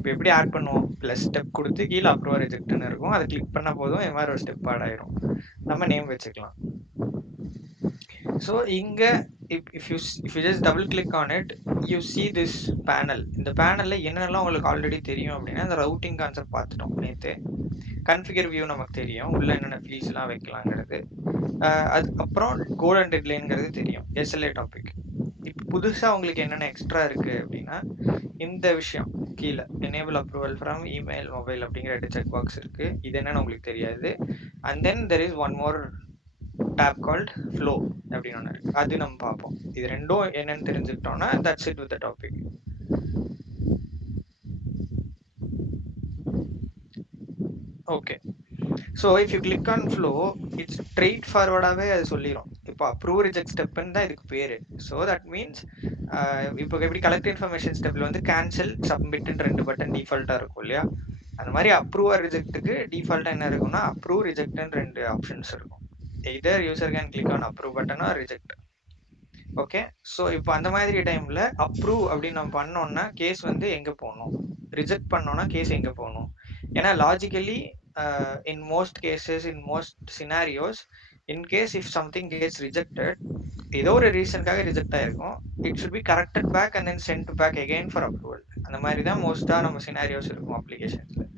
இப்போ எப்படி ஆட் பண்ணுவோம்? ப்ளஸ் ஸ்டெப் கொடுத்து கீழே அப்ரூவ் ரிஜெக்ட்னு இருக்கும். அதை கிளிக் பண்ண போதும் இந்த மாதிரி ஒரு ஸ்டெப் ஆட் ஆயிரும். நம்ம நேம் வச்சுக்கலாம். ஸோ இங்க if you just double click on it, you see this panel. இந்த பேனல்ல என்னெல்லாம் உங்களுக்கு ஆல்ரெடி தெரியும் அப்படின்னா, இந்த ரவுட்டிங் கான்செப்ட் பார்த்துட்டோம் நேற்று. கன்ஃபிகர் வியூ நமக்கு தெரியும், உள்ள என்னென்ன ஃபீல்ட்ஸ்லாம் வைக்கலாங்கிறது. அதுக்கப்புறம் கோல் அண்ட் டெட்லைன்ங்கிறது தெரியும், எஸ்எல்ஏ டாபிக். இப்போ புதுசாக உங்களுக்கு என்னென்ன எக்ஸ்ட்ரா இருக்குது அப்படின்னா, இந்த விஷயம் கீழே enable approval from email mobile அப்படிங்கிற 2 செக் பாக்ஸ் இருக்குது. இது என்னன்னு உங்களுக்கு தெரியாது. And then there is one more tab called flow அப்படின்னு ஒன்று இருக்குது. அது நம்ம பார்ப்போம். இது ரெண்டும் என்னன்னு தெரிஞ்சுக்கிட்டோம்னா that's it with the topic. Okay, so if you click on flow, it's straight ஃபார்வர்டாகவே அது சொல்லிடும். இப்போ அப்ரூவ் ரிஜெக்ட் ஸ்டெப்புன்னு தான் இதுக்கு பேர். ஸோ தட் மீன்ஸ் இப்போ எப்படி கலெக்ட் இன்ஃபர்மேஷன் ஸ்டெப்பில் வந்து கேன்சல் சப்மிட்னு 2 பட்டன் டிஃபால்ட்டாக இருக்கும் இல்லையா? அந்த மாதிரி அப்ரூவ் ரிஜெக்ட்டுக்கு டிஃபால்ட்டாக என்ன இருக்கும்னா அப்ரூவ் ரிஜெக்ட்னு 2 ஆப்ஷன்ஸ் இருக்கும். Either user can click on approve button R reject. Okay, so இப்போ அந்த மாதிரி டைமில் அப்ரூவ் அப்படின்னு நம்ம பண்ணோம்னா கேஸ் வந்து எங்கே போகணும், ரிஜெக்ட் பண்ணோன்னா கேஸ் எங்கே போகணும்? ஏன்னா logically in most cases, in most scenarios, in case if something gets rejected, ஏதோ ஒரு ரீசனுக்காக ரிஜெக்ட் ஆயிருக்கும், it should be corrected back and then sent back again for approval. அந்த மாதிரி தான் மோஸ்ட்டாக நம்ம சினாரியோஸ் இருக்கும் அப்ளிகேஷன்ஸில்.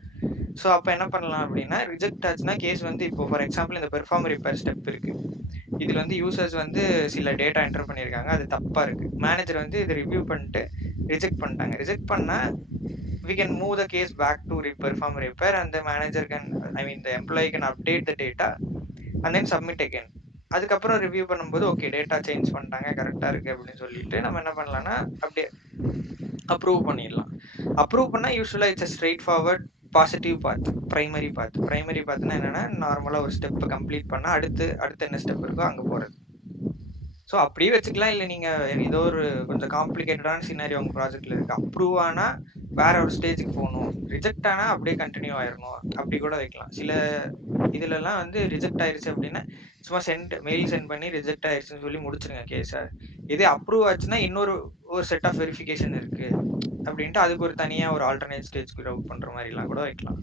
ஸோ அப்போ என்ன பண்ணலாம் அப்படின்னா, ரிஜெக்ட் ஆச்சுன்னா கேஸ் வந்து இப்போ ஃபார் எக்ஸாம்பிள் இந்த பெர்ஃபார்ம் ரிப்பேர் ஸ்டெப் இருக்குது. இதில் வந்து யூசர்ஸ் வந்து சில டேட்டா என்டர் பண்ணியிருக்காங்க, அது தப்பாக இருக்குது. மேனேஜர் வந்து இதை ரிவ்யூ பண்ணிட்டு ரிஜெக்ட் பண்ணிட்டாங்க. ரிஜெக்ட் பண்ணால் we can move the case back to perform repair, and the manager can, I mean the employee can update the data and then submit again. அதுக்கப்புறம் ரிவ்யூ பண்ணும்போது ஓகே டேட்டா சேஞ்ச் பண்ணிட்டாங்க, கரெக்டாக இருக்குது அப்படின்னு சொல்லிட்டு நம்ம என்ன பண்ணலாம்னா அப்படியே அப்ரூவ் பண்ணிடலாம். அப்ரூவ் பண்ணால் யூஸ்வலாக it's straight forward positive path, primary path. Primary பாத்னா என்னென்னா நார்மலாக ஒரு ஸ்டெப்பை கம்ப்ளீட் பண்ணால் அடுத்து என்ன ஸ்டெப் இருக்கோ அங்கே போகிறது. ஸோ அப்படியே வச்சுக்கலாம். இல்லை நீங்கள் ஏதோ ஒரு கொஞ்சம் காம்ப்ளிகேட்டடான சினாரி உங்கள் ப்ராஜெக்டில் இருக்குது, அப்ரூவ் ஆனால் வேற ஒரு ஸ்டேஜுக்கு போகணும், ரிஜெக்ட் ஆனால் அப்படியே கண்டினியூ ஆயிடணும், அப்படி கூட வைக்கலாம். சில இதுலலாம் வந்து ரிஜெக்ட் ஆயிடுச்சு அப்படின்னா சும்மா மெயில் சென்ட் பண்ணி ரிஜெக்ட் ஆயிடுச்சுன்னு சொல்லி முடிச்சிருங்க கேஸை. இதே அப்ரூவ் ஆச்சுன்னா இன்னொரு செட் ஆஃப் வெரிஃபிகேஷன் இருக்குது அப்படின்ட்டு அதுக்கு ஒரு தனியாக ஒரு ஆல்டர்னேட் ஸ்டேஜ்க்கு ரவுட் பண்ணுற மாதிரிலாம் கூட வைக்கலாம்.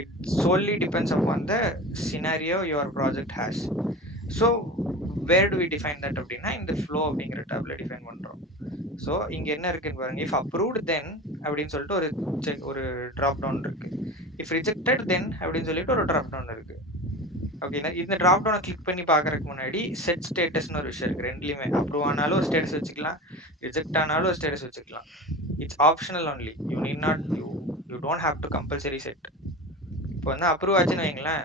It solely depends upon the scenario your project has. So where do we define that அப்படின்னா இந்த ஃப்ளோ அப்படிங்கிற டேப்ல டிஃபைன் பண்றோம். ஸோ இங்க என்ன இருக்குன்னு பாருங்க, இஃப் அப்ரூவ்ட் தென் அப்படின்னு சொல்லிட்டு ஒரு டிராப் டவுன் இருக்கு. இஃப் ரிஜெக்டட் தென் அப்படின்னு சொல்லிட்டு ஒரு டிராப் டவுன் இருக்கு. ஓகே, இந்த டிராப் டவுனை கிளிக் பண்ணி பார்க்கறதுக்கு முன்னாடி செட் ஸ்டேட்டஸ்னு ஒரு விஷயம் இருக்கு. ரெண்டுலையுமே அப்ரூவ் ஆனாலும் ஒரு ஸ்டேட்டஸ் வச்சுக்கலாம், ரிஜெக்ட் ஆனாலும் ஒரு ஸ்டேட்டஸ் வச்சுக்கலாம். It's optional only, you need not you don't have to compulsory set. இப்போ வந்து அப்ரூவ் ஆச்சுன்னு வைங்களேன்,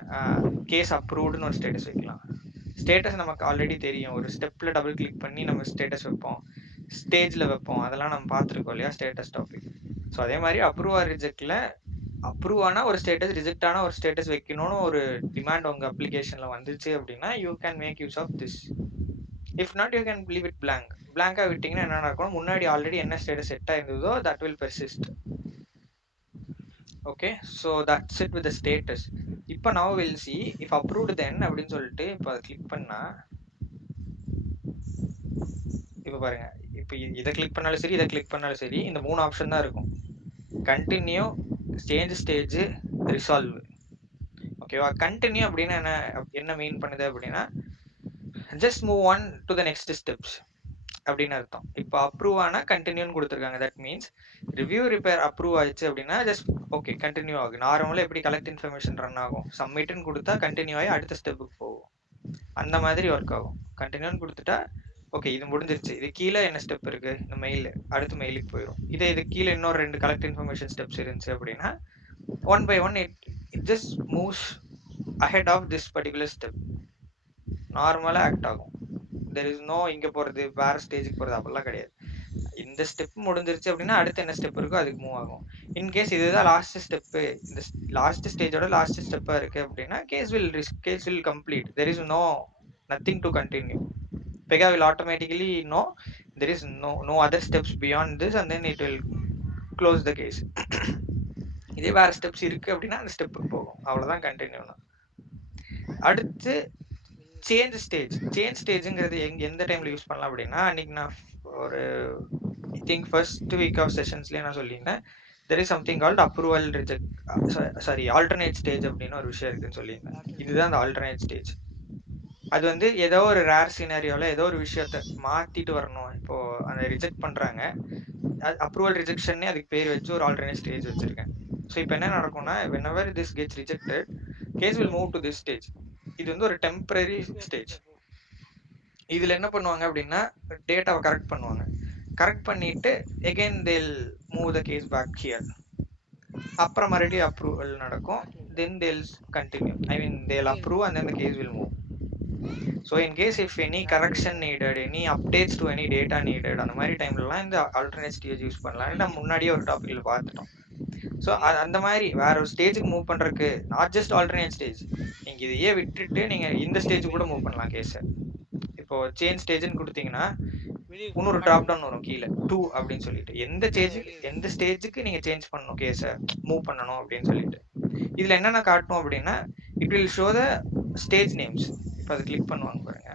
கேஸ் அப்ரூவ்டுன்னு ஒரு ஸ்டேட்டஸ் வைக்கலாம். ஸ்டேட்டஸ் நமக்கு ஆல்ரெடி தெரியும், ஒரு ஸ்டெப்பில் டபுள் கிளிக் பண்ணி நம்ம ஸ்டேட்டஸ் வைப்போம், ஸ்டேஜில் வைப்போம், அதெல்லாம் நம்ம பார்த்துருக்கோம் இல்லையா ஸ்டேட்டஸ் டாபிக். ஸோ அதே மாதிரி அப்ரூவ் ஆர் ரிஜெக்டில் அப்ரூவ் ஆனால் ஒரு ஸ்டேட்டஸ், ரிஜெக்ட் ஆனால் ஒரு ஸ்டேட்டஸ் வைக்கணும்னு ஒரு டிமாண்ட் உங்கள் அப்ளிகேஷனில் வந்துச்சு அப்படின்னா you can make use of this. If not you can leave it blank. பிளாங்காக விட்டிங்கன்னா என்ன நடக்கும், முன்னாடி ஆல்ரெடி என்ன ஸ்டேட்டஸ் செட் ஆயிருந்ததோ that will persist. Okay, so that's it with the status. இப்போ now will see if approved then அப்படின்னு சொல்லிட்டு இப்போ அதை கிளிக் பண்ணால் இப்போ பாருங்க, இப்போ இதை கிளிக் பண்ணாலும் சரி இதை கிளிக் பண்ணாலும் சரி இந்த 3 ஆப்ஷன் தான் இருக்கும். Continue, change stage, resolve. ஓகேவா? கண்டினியூ அப்படின்னா என்ன மீன் பண்ணுது அப்படின்னா just move on to the next steps அப்படின்னு அர்த்தம். இப்போ அப்ரூவ் ஆனால் கண்டினியூன்னு கொடுத்துருக்காங்க. That means review repair approve ஆயிடுச்சு அப்படின்னா ஜஸ்ட் ஓகே கண்டினியூ ஆகும். நார்மலாக எப்படி கலெக்ட் இன்ஃபர்மேஷன் ரன் ஆகும், சப்மிட்னு கொடுத்தா கண்டினியூ ஆகி அடுத்த ஸ்டெப்புக்கு போகும். அந்த மாதிரி ஒர்க் ஆகும். கண்டினியூன்னு கொடுத்துட்டா ஓகே இது முடிஞ்சிருச்சு, இது கீழே என்ன ஸ்டெப் இருக்குது, இந்த மெயில் அடுத்த மெயிலுக்கு போயிடும். இது கீழே இன்னொரு 2 கலெக்ட் இன்ஃபர்மேஷன் ஸ்டெப்ஸ் இருந்துச்சு அப்படின்னா one by one it just moves ahead of this particular step. நார்மலாக ஆக்ட் ஆகும். தெர் இஸ் நோ இங்கே போகிறது வேற ஸ்டேஜுக்கு போகிறது அப்படிலாம் கிடையாது. இந்த ஸ்டெப் முடிஞ்சிருச்சு அப்படின்னா அடுத்து என்ன ஸ்டெப் இருக்கோ அதுக்கு மூவ் ஆகும். இன்கேஸ் இதுதான் லாஸ்ட் ஸ்டெப்பு, இந்த லாஸ்ட் ஸ்டேஜோட லாஸ்ட் ஸ்டெப்பாக இருக்குது அப்படின்னா case will complete. There is nothing to continue. Pega will automatically know there is no other steps beyond this and then it will close the case. இதே வேற steps இருக்கு அப்படின்னா அந்த ஸ்டெப்புக்கு போகும், அவ்வளவுதான் கண்டினியூனா. அடுத்து சேஞ்ச் ஸ்டேஜ்ங்கிறது எந்த டைம்ல யூஸ் பண்ணலாம் அப்படின்னா, அன்னைக்கு நான் ஒரு I think first week of செஷன்ஸ்லேயே நான் சொல்லியிருந்தேன், there is something called approval reject, sorry alternate stage அப்படின்னு ஒரு விஷயம் இருக்குன்னு சொல்லியிருந்தேன். இதுதான் அந்த ஆல்டர்னேட் ஸ்டேஜ். அது வந்து ஏதோ ஒரு ரேர் சினாரியோல ஏதோ ஒரு விஷயத்த மாத்திட்டு வரணும். இப்போ அந்த ரிஜெக்ட் பண்றாங்க, அப்ரூவல் ரிஜெக்ஷன்னே அதுக்கு பேர் வச்சு ஒரு ஆல்டர்னேட் ஸ்டேஜ் வச்சிருக்கேன். ஸோ இப்போ என்ன நடக்கும்னா, whenever this gets rejected, case will move to this stage. இது வந்து ஒரு டெம்பரரி ஸ்டேஜ். இதுல என்ன பண்ணுவாங்க அப்படின்னா, டேட்டாவை கரெக்ட் பண்ணுவாங்க. கரெக்ட் பண்ணிட்டு again they'll move the case back here. அப்புறம் மறுபடியும் அப்ரூவல் நடக்கும். Then they'll continue. I mean they'll approve and then the case will move. So in case if any correction needed, any updates to any data needed, அந்த மாதிரி டைம்லலாம் இந்த alternate stage use பண்ணலாம். நம்ம முன்னாடியே ஒரு டாபிக்ல பார்த்துட்டோம். ஸோ அந்த மாதிரி வேற ஒரு ஸ்டேஜுக்கு மூவ் பண்றதுக்கு நாட் ஜஸ்ட் ஆல்டர்னேட் ஸ்டேஜ், நீங்க இதையே விட்டுட்டு நீங்க இந்த ஸ்டேஜ் கூட மூவ் பண்ணலாம் கேஸை. இப்போ சேஞ்ச் ஸ்டேஜ்னு கொடுத்தீங்கன்னா இன்னொரு டிராப் டவுன் வரும் கீழே 2 அப்படின்னு சொல்லிட்டு, எந்த ஸ்டேஜுக்கு நீங்க சேஞ்ச் பண்ணணும் கேஸை, மூவ் பண்ணணும் அப்படின்னு சொல்லிட்டு. இதுல என்னென்ன காட்டும் அப்படின்னா, it will show the stage names. இப்போ அதை கிளிக் பண்ணுவாங்க பாருங்க.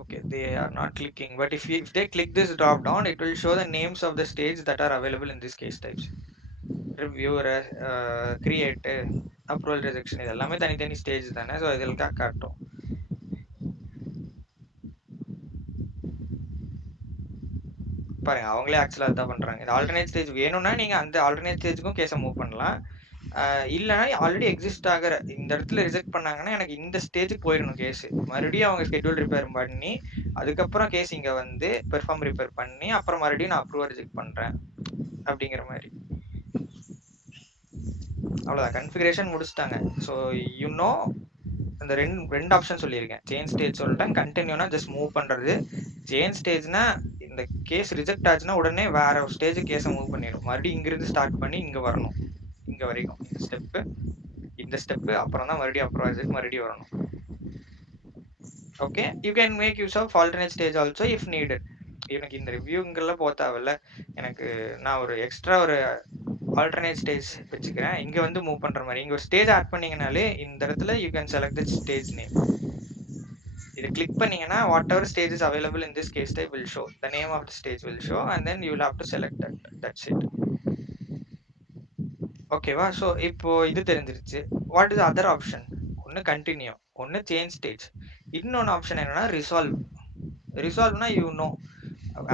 Okay, they are not clicking, but if they click this drop down, it will show the names of the stage that are available in this case types. Reviewer, create, approval, rejection, இது எல்லாமே தனித்தனி stage தானே. So இதில் காட்டும். பாருங்க, அவங்களே ஆக்சுவலாக அதான் பண்றாங்க. இது ஆல்டர்னேட் ஸ்டேஜ் வேணும்னா நீங்க அந்த ஆல்டர்னேட் ஸ்டேஜுக்கும் கேஸை மூவ் பண்ணலாம். இல்லைன்னா ஆல்ரெடி எக்ஸிஸ்ட் ஆகிற இந்த இடத்துல ரிஜெக்ட் பண்ணாங்கன்னா எனக்கு இந்த ஸ்டேஜுக்கு போயிடணும் கேஸ். மறுபடியும் அவங்க ஸ்கெட்யூல் ரிப்பேர் பண்ணி அதுக்கப்புறம் கேஸ் இங்க வந்து பெர்ஃபார்ம் ரிப்பேர் பண்ணி அப்புறம் மறுபடியும் நான் அப்ரூவல் ரிஜெக்ட் பண்றேன் அப்படிங்கிற மாதிரி. அவ்வளோதான், கன்ஃபிகரேஷன் முடிச்சிட்டாங்க. ஸோ யூனோ அந்த ரெண்டு ஆப்ஷன் சொல்லியிருக்கேன். சேஞ்ச் ஸ்டேஜ் சொல்லிட்டேன், கண்டினியூனா ஜஸ்ட் மூவ் பண்றது. சேஞ்ச் ஸ்டேஜ்னா இந்த கேஸ் ரிஜெக்ட் ஆச்சுன்னா உடனே வேற ஒரு ஸ்டேஜ் கேஸை மூவ் பண்ணிடும். மறுபடியும் இங்கிருந்து ஸ்டார்ட் பண்ணி இங்க வரணும், இங்க வரைக்கும் இந்த ஸ்டெப்பு அப்புறம் தான் மறுபடியும் அப்ரோச்சுக்கு மறுபடியும் வரணும். Okay, you can make use of alternate stage also if needed. எனக்கு இந்த ரிவ்யூங்கெல்லாம் போத்தாவில்ல, எனக்கு நான் ஒரு எக்ஸ்ட்ரா ஒரு ஆல்டர்னேட் ஸ்டேஜ் வச்சுக்கிறேன் இங்க வந்து மூவ் பண்ற மாதிரி. இங்க ஒரு ஸ்டேஜ் ஆட் பண்ணீங்கனாலே இந்த இடத்துல you can select the stage name. இதை கிளிக் பண்ணீங்கன்னா whatever stage is available in this case type will show, the name of the stage will show and then you will have to select that. That's it. ஓகேவா? So இப்போ இது தெரிஞ்சிருச்சு. What is other option? ஒன்று continue, ஒன்று change stage. இன்னொன்று option என்னன்னா resolve. ரிசால்வ்னா you know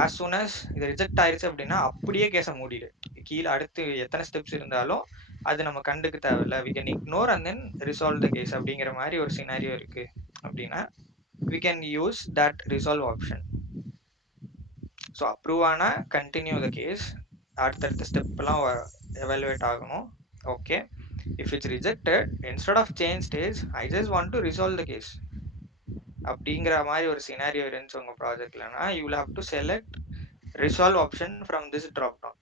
as soon as இது ரிஜெக்ட் ஆயிருச்சு அப்படின்னா அப்படியே கேஸை மூடிடு. கீழே அடுத்து எத்தனை ஸ்டெப்ஸ் இருந்தாலும் அது நம்ம கண்டுக்க தேவையில்ல, we can ignore and then resolve the case அப்படிங்கிற மாதிரி ஒரு சினாரியோ இருக்கு அப்படின்னா we can use that resolve option. So approve ஆனா கண்டினியூ த கேஸ், அடுத்தடுத்த ஸ்டெப்லாம் எவாலுவேட் ஆகணும். Okay, if it's rejected instead of change stage I just want to resolve the case அப்படிங்கிற மாதிரி ஒரு சினாரியோ இருந்துச்சு உங்க ப்ராஜெக்ட்லனா you will have to select resolve option from this drop down.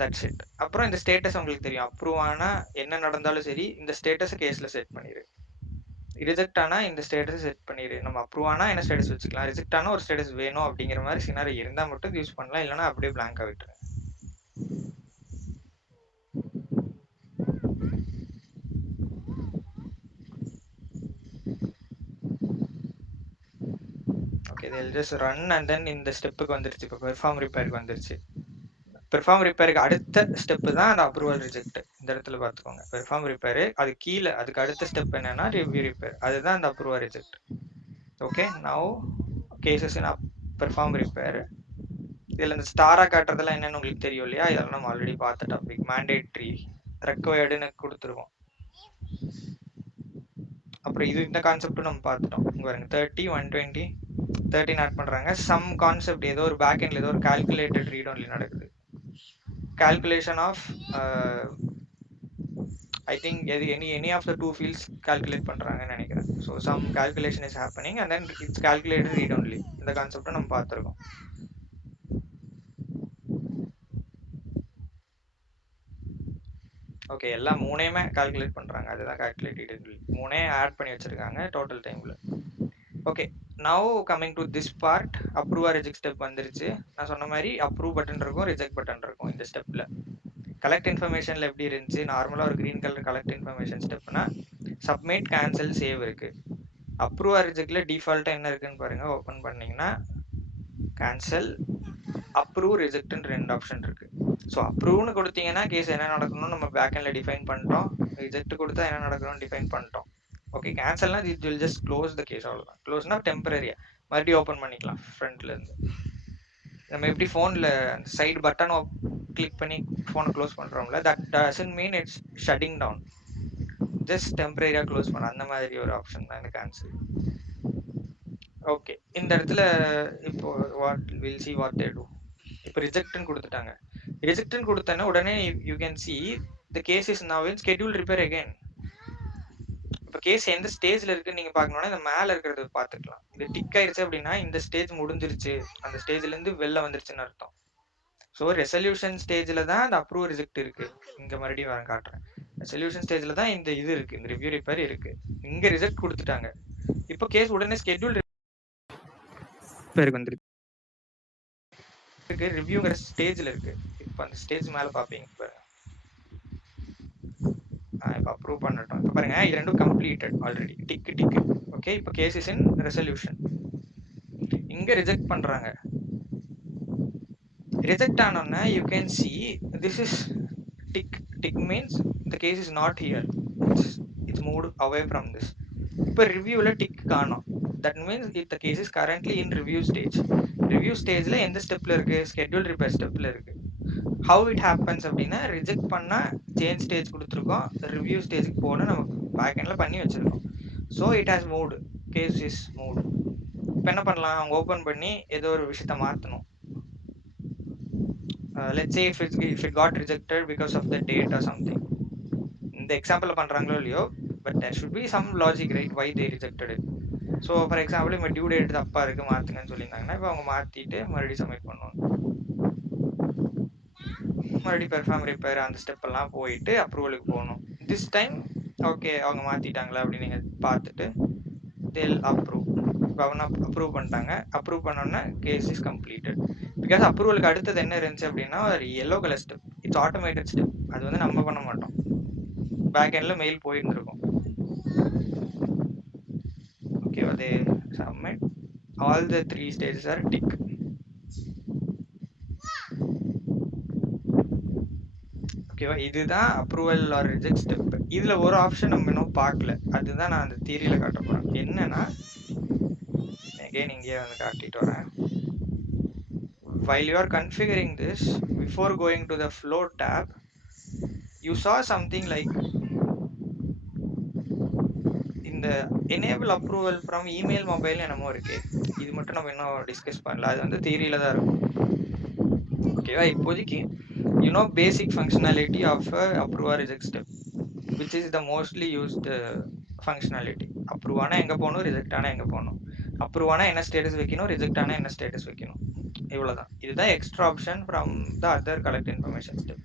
That's it. அப்புறம் இந்த ஸ்டேட்டஸ் உங்களுக்கு தெரியும். அப்ரூவ் ஆனா என்ன நடந்தாலும் சரி இந்த ஸ்டேட்டஸ் கேஸ்ல செட் பண்ணிரு. ரிஜெக்ட் ஆனா இந்த ஸ்டேட்டஸ் செட் பண்ணிரு. நம்ம அப்ரூவ் ஆனா என்ன ஸ்டேட்டஸ் வச்சுக்கலாம், ரிஜெக்ட் ஆனா ஒரு ஸ்டேட்டஸ் வேணும் அப்படிங்கிற மாதிரி சினாரியோ இருந்தா மட்டும் யூஸ் பண்ணலாம், இல்லைன்னா அப்படியே பிளாங்கா விட்டுருங்க. Okay, they'll just run and then இந்த ஸ்டெப்புக்கு வந்துருச்சு. இப்போ பெர்ஃபார்ம் ரிப்பேருக்கு வந்துருச்சு. பெர்ஃபார்ம் ரிப்பேருக்கு அடுத்த ஸ்டெப் தான் அந்த அப்ரூவல் ரிஜெக்ட். இந்த இடத்துல பார்த்துக்கோங்க, பெர்ஃபார்ம் ரிப்பேர் அது கீழே, அதுக்கு அடுத்த ஸ்டெப் என்னன்னா ரிவ்யூ ரிப்பேர், அதுதான் அந்த approval reject. Okay, now cases in perform repair. இதில் இந்த ஸ்டாரா காட்டுறதெல்லாம் என்னன்னு உங்களுக்கு தெரியும் இல்லையா, இதெல்லாம் நம்ம ஆல்ரெடி பார்த்த டாபிக். மேண்டேட்ரி, ரெக்வயர்டுன்னு கொடுத்துருவோம். அப்புறம் இது இந்த கான்செப்டும் நம்ம பார்த்துட்டோம். இங்கே பாருங்க 30, 120, 13 ஆட் பண்ணுறாங்க. சம் கான்செப்ட் ஏதோ ஒரு பேக் எண்டில் ஏதோ ஒரு கால்குலேட்டட் ரீட் ஒன்லி நடக்குது. calculation of I think any of the two fields calculate பண்றாங்கன்னு நினைக்கிறேன். So some calculation is happening and then it's calculated read only. இந்த கான்செப்ட் நம்ம பார்த்திருக்கோம். ஓகே, எல்லாம் மூணையுமே கால்குலேட் பண்றாங்க, அதுதான் calculate read only. மூணே ஆட் பண்ணி வச்சிருக்காங்க டோட்டல் டைம்ல. Okay, now coming to this part, approve or reject step வந்துருச்சு. நான் சொன்ன மாதிரி அப்ரூவ் பட்டன் இருக்கும், ரிஜெக்ட் பட்டன் இருக்கும் இந்த ஸ்டெப்ல. கலெக்ட் இன்ஃபர்மேஷன்ல எப்படி இருந்துச்சு, நார்மலா ஒரு கிரீன் கலர் கலெக்ட் இன்ஃபர்மேஷன் ஸ்டெப்னா சப்மிட், கேன்சல், சேவ் இருக்கு. அப்ரூவ் ஆர் ரிஜெக்ட்ல டிஃபால்ட்டா என்ன இருக்குன்னு பாருங்க. ஓபன் பண்ணீங்கன்னா கேன்சல், அப்ரூவ், ரிஜெக்ட்னு 2 ஆப்ஷன் இருக்கு. ஸோ அப்ரூவ்னு கொடுத்தீங்கன்னா கேஸ் என்ன நடக்கணும்னு நம்ம பேக் எண்ட்ல டிஃபைன் பண்ணிட்டோம். ரிஜெக்ட் கொடுத்தா என்ன நடக்கணும்னு டிஃபைன் பண்ணிட்டோம். ஓகே, கேன்சல்னா it will just close the case, அவ்வளோதான். க்ளோஸ்னா டெம்பரரியா மறுபடியும் ஓப்பன் பண்ணிக்கலாம் ஃப்ரண்ட்ல இருந்து. நம்ம எப்படி ஃபோனில் சைடு பட்டனை கிளிக் பண்ணி ஃபோனை க்ளோஸ் பண்ணுறோம்ல, that doesn't mean it's shutting down, just டெம்பரரியாக க்ளோஸ் பண்ண அந்த மாதிரி ஒரு ஆப்ஷன் தான் இந்த கேன்சல். ஓகே, இந்த இடத்துல இப்போ what will see what they do. இப்போ ரிஜெக்ட்னு கொடுத்துட்டாங்க. ரிஜெக்ட்னு கொடுத்தோன்னா உடனே you can see the case is now in schedule repair again. இப்போ கேஸ் எந்த ஸ்டேஜ்ல இருக்குன்னு நீங்க பார்க்கணும்னா இந்த மேல இருக்கிறத பார்த்துக்கலாம். இது டிக் ஆயிருச்சு அப்படின்னா இந்த ஸ்டேஜ் முடிஞ்சிருச்சு, அந்த ஸ்டேஜ்ல இருந்து வெளில வந்துருச்சுன்னு அர்த்தம். ஸோ ரெசல்யூஷன் ஸ்டேஜ்ல தான் அந்த அப்ரூவ் ரிஜெக்ட் இருக்கு. இங்க மறுபடியும் வரேன் காட்டுறேன். ரெசல்யூஷன் ஸ்டேஜ்ல தான் இந்த இது இருக்கு, இந்த ரிவ்யூ ரிப்பேர் இருக்கு. இங்க ரிஜெக்ட் கொடுத்துட்டாங்க. இப்போ கேஸ் உடனே ஸ்கெட்யூல் ரிப்பேருக்கு வந்துருக்கு. ரிவ்யூங்கிற ஸ்டேஜ்ல இருக்கு. இப்போ அந்த ஸ்டேஜ் மேல பாப்பீங்க பாருங்க. இப்போ அப்ரூவ் பண்ணட்டும். இப்போ பாருங்க, இது ரெண்டும் completed already, tick tick. Okay, இப்போ கேஸ் இஸ் இன் ரெசல்யூஷன். இங்க ரிஜெக்ட் பண்றாங்க. ரிஜெக்ட் ஆனோன்னா you can see this is tick. Tick means the case is not here, it's moved away from this. இப்போ ரிவ்யூல டிக் காணோம். That means the case is currently in review stage. Review ஸ்டேஜ்ல எந்த ஸ்டெப்ல இருக்கு? Schedule repair ஸ்டெப்ல இருக்கு. how it happens அப்படின்னா reject பண்ணா சேஞ்ச் ஸ்டேஜ் கொடுத்துருக்கோம், ரிவ்யூ ஸ்டேஜுக்கு போகணும் நம்ம பேக் எண்ட்ல பண்ணி வச்சிருக்கோம். So it has moved, case is moved. இப்போ என்ன பண்ணலாம்? அவங்க ஓப்பன் பண்ணி ஏதோ ஒரு விஷயத்த மாற்றணும். let's say if it got rejected because of the date or something. இந்த எக்ஸாம்பிள் பண்றாங்களோ இல்லையோ, but there should be some logic, right, why they rejected it. So for example இப்போ டியூ டேட் தப்பா இருக்கு மாத்துங்கன்னு சொல்லியிருந்தாங்கன்னா இப்போ அவங்க மாத்திட்டு மறுபடியும் சப்மிட் பண்ணுவாங்க. மறுபடியும் பெர்ஃபார்ம் ரிப்பேர் அந்த ஸ்டெப் எல்லாம் போயிட்டு அப்ரூவலுக்கு போகணும். திஸ் டைம் ஓகே அவங்க மாத்திட்டாங்களா அப்படின்னு நீங்க பார்த்துட்டு they'll approve. இப்போ அவங்க அப்ரூவ் பண்ணிட்டாங்க. அப்ரூவ் பண்ணோன்னா கேஸ் இஸ் கம்ப்ளீட்டட். பிகாஸ் அப்ரூவலுக்கு அடுத்தது என்ன இருந்துச்சு அப்படின்னா ஒரு yellow colour step, it's automated step. அது வந்து நம்ம பண்ண மாட்டோம், பேக் எண்ட்ல மெயில் போயிருந்திருக்கும். ஓகேவா? They submit, all the 3 stages are tick. ஓகேவா? இதுதான் அப்ரூவல் ஆர் ரிஜெக்ட் ஸ்டெப். இதுல ஒரு ஆப்ஷன் நம்ம இன்னும் பார்க்கல, அதுதான் நான் அந்த தியரியில காட்ட போறேன். என்னன்னா அகைன் இங்கே வந்து காட்டிட்டு வரேன். While you are configuring this, before going to the flow tab, you saw something like இந்த enable approval from email mobile என்னமோ இருக்கு. இது மட்டும் நம்ம இன்னும் டிஸ்கஸ் பண்ணல, அது வந்து தியரியில தான் இருக்கும். ஓகேவா? இப்போதைக்கு you know basic functionality of approve or reject step, which is the mostly used functionality. Approve ஆனா எங்க போகணும், ரிஜெக்ட் ஆனா எங்க போகணும், அப்ரூவ் ஆனா என்ன ஸ்டேட்டஸ் வைக்கணும், ரிஜெக்ட் ஆனா என்ன ஸ்டேட்டஸ் வைக்கணும், இவ்வளவுதான். இதுதான் extra option from the other collect information step.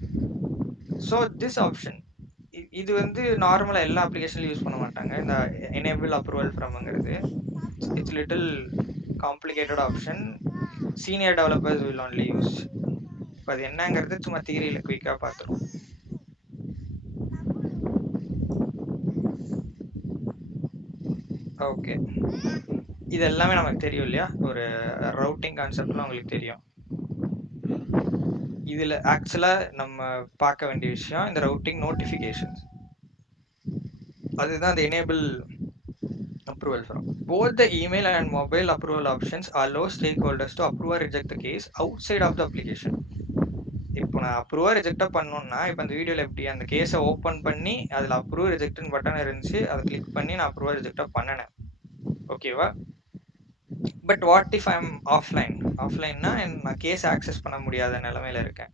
So this option இது வந்து நார்மலா எல்லா அப்ளிகேஷன்லயும் யூஸ் பண்ண மாட்டாங்க. இந்த எனேபிள் அப்ரூவல் ஃப்ரம்ங்கிறது it's little complicated option. Senior developers will only use. இப்போ அது என்னங்கிறது சும்மா தியரியில குயிக்கா பார்த்துரும். ஓகே, இது எல்லாமே நமக்கு தெரியும் இல்லையா? ஒரு ரவுட்டிங் கான்செப்ட்லாம் உங்களுக்கு தெரியும். இதுல ஆக்சுவலா நம்ம பார்க்க வேண்டிய விஷயம் இந்த ரவுட்டிங் நோட்டிஃபிகேஷன்ஸ். அதுதான் the enable approval from. Both the email and mobile approval options allow stakeholders to approve or reject the case outside of the application. இப்போ நான் அப்ரூவா ரிஜெக்டா பண்ணணும்னா இப்போ அந்த வீடியோல எப்படி அந்த கேஸை ஓப்பன் பண்ணி அதில் அப்ரூவ் ரிஜெக்ட்னு பட்டன் இருந்துச்சு, அதை கிளிக் பண்ணி நான் அப்ரூவா ரிஜெக்டா பண்ணினேன். ஓகேவா? But what if I am offline? ஆஃப்லைன்னா நான் கேஸ் ஆக்சஸ் பண்ண முடியாத நிலைமையில இருக்கேன்.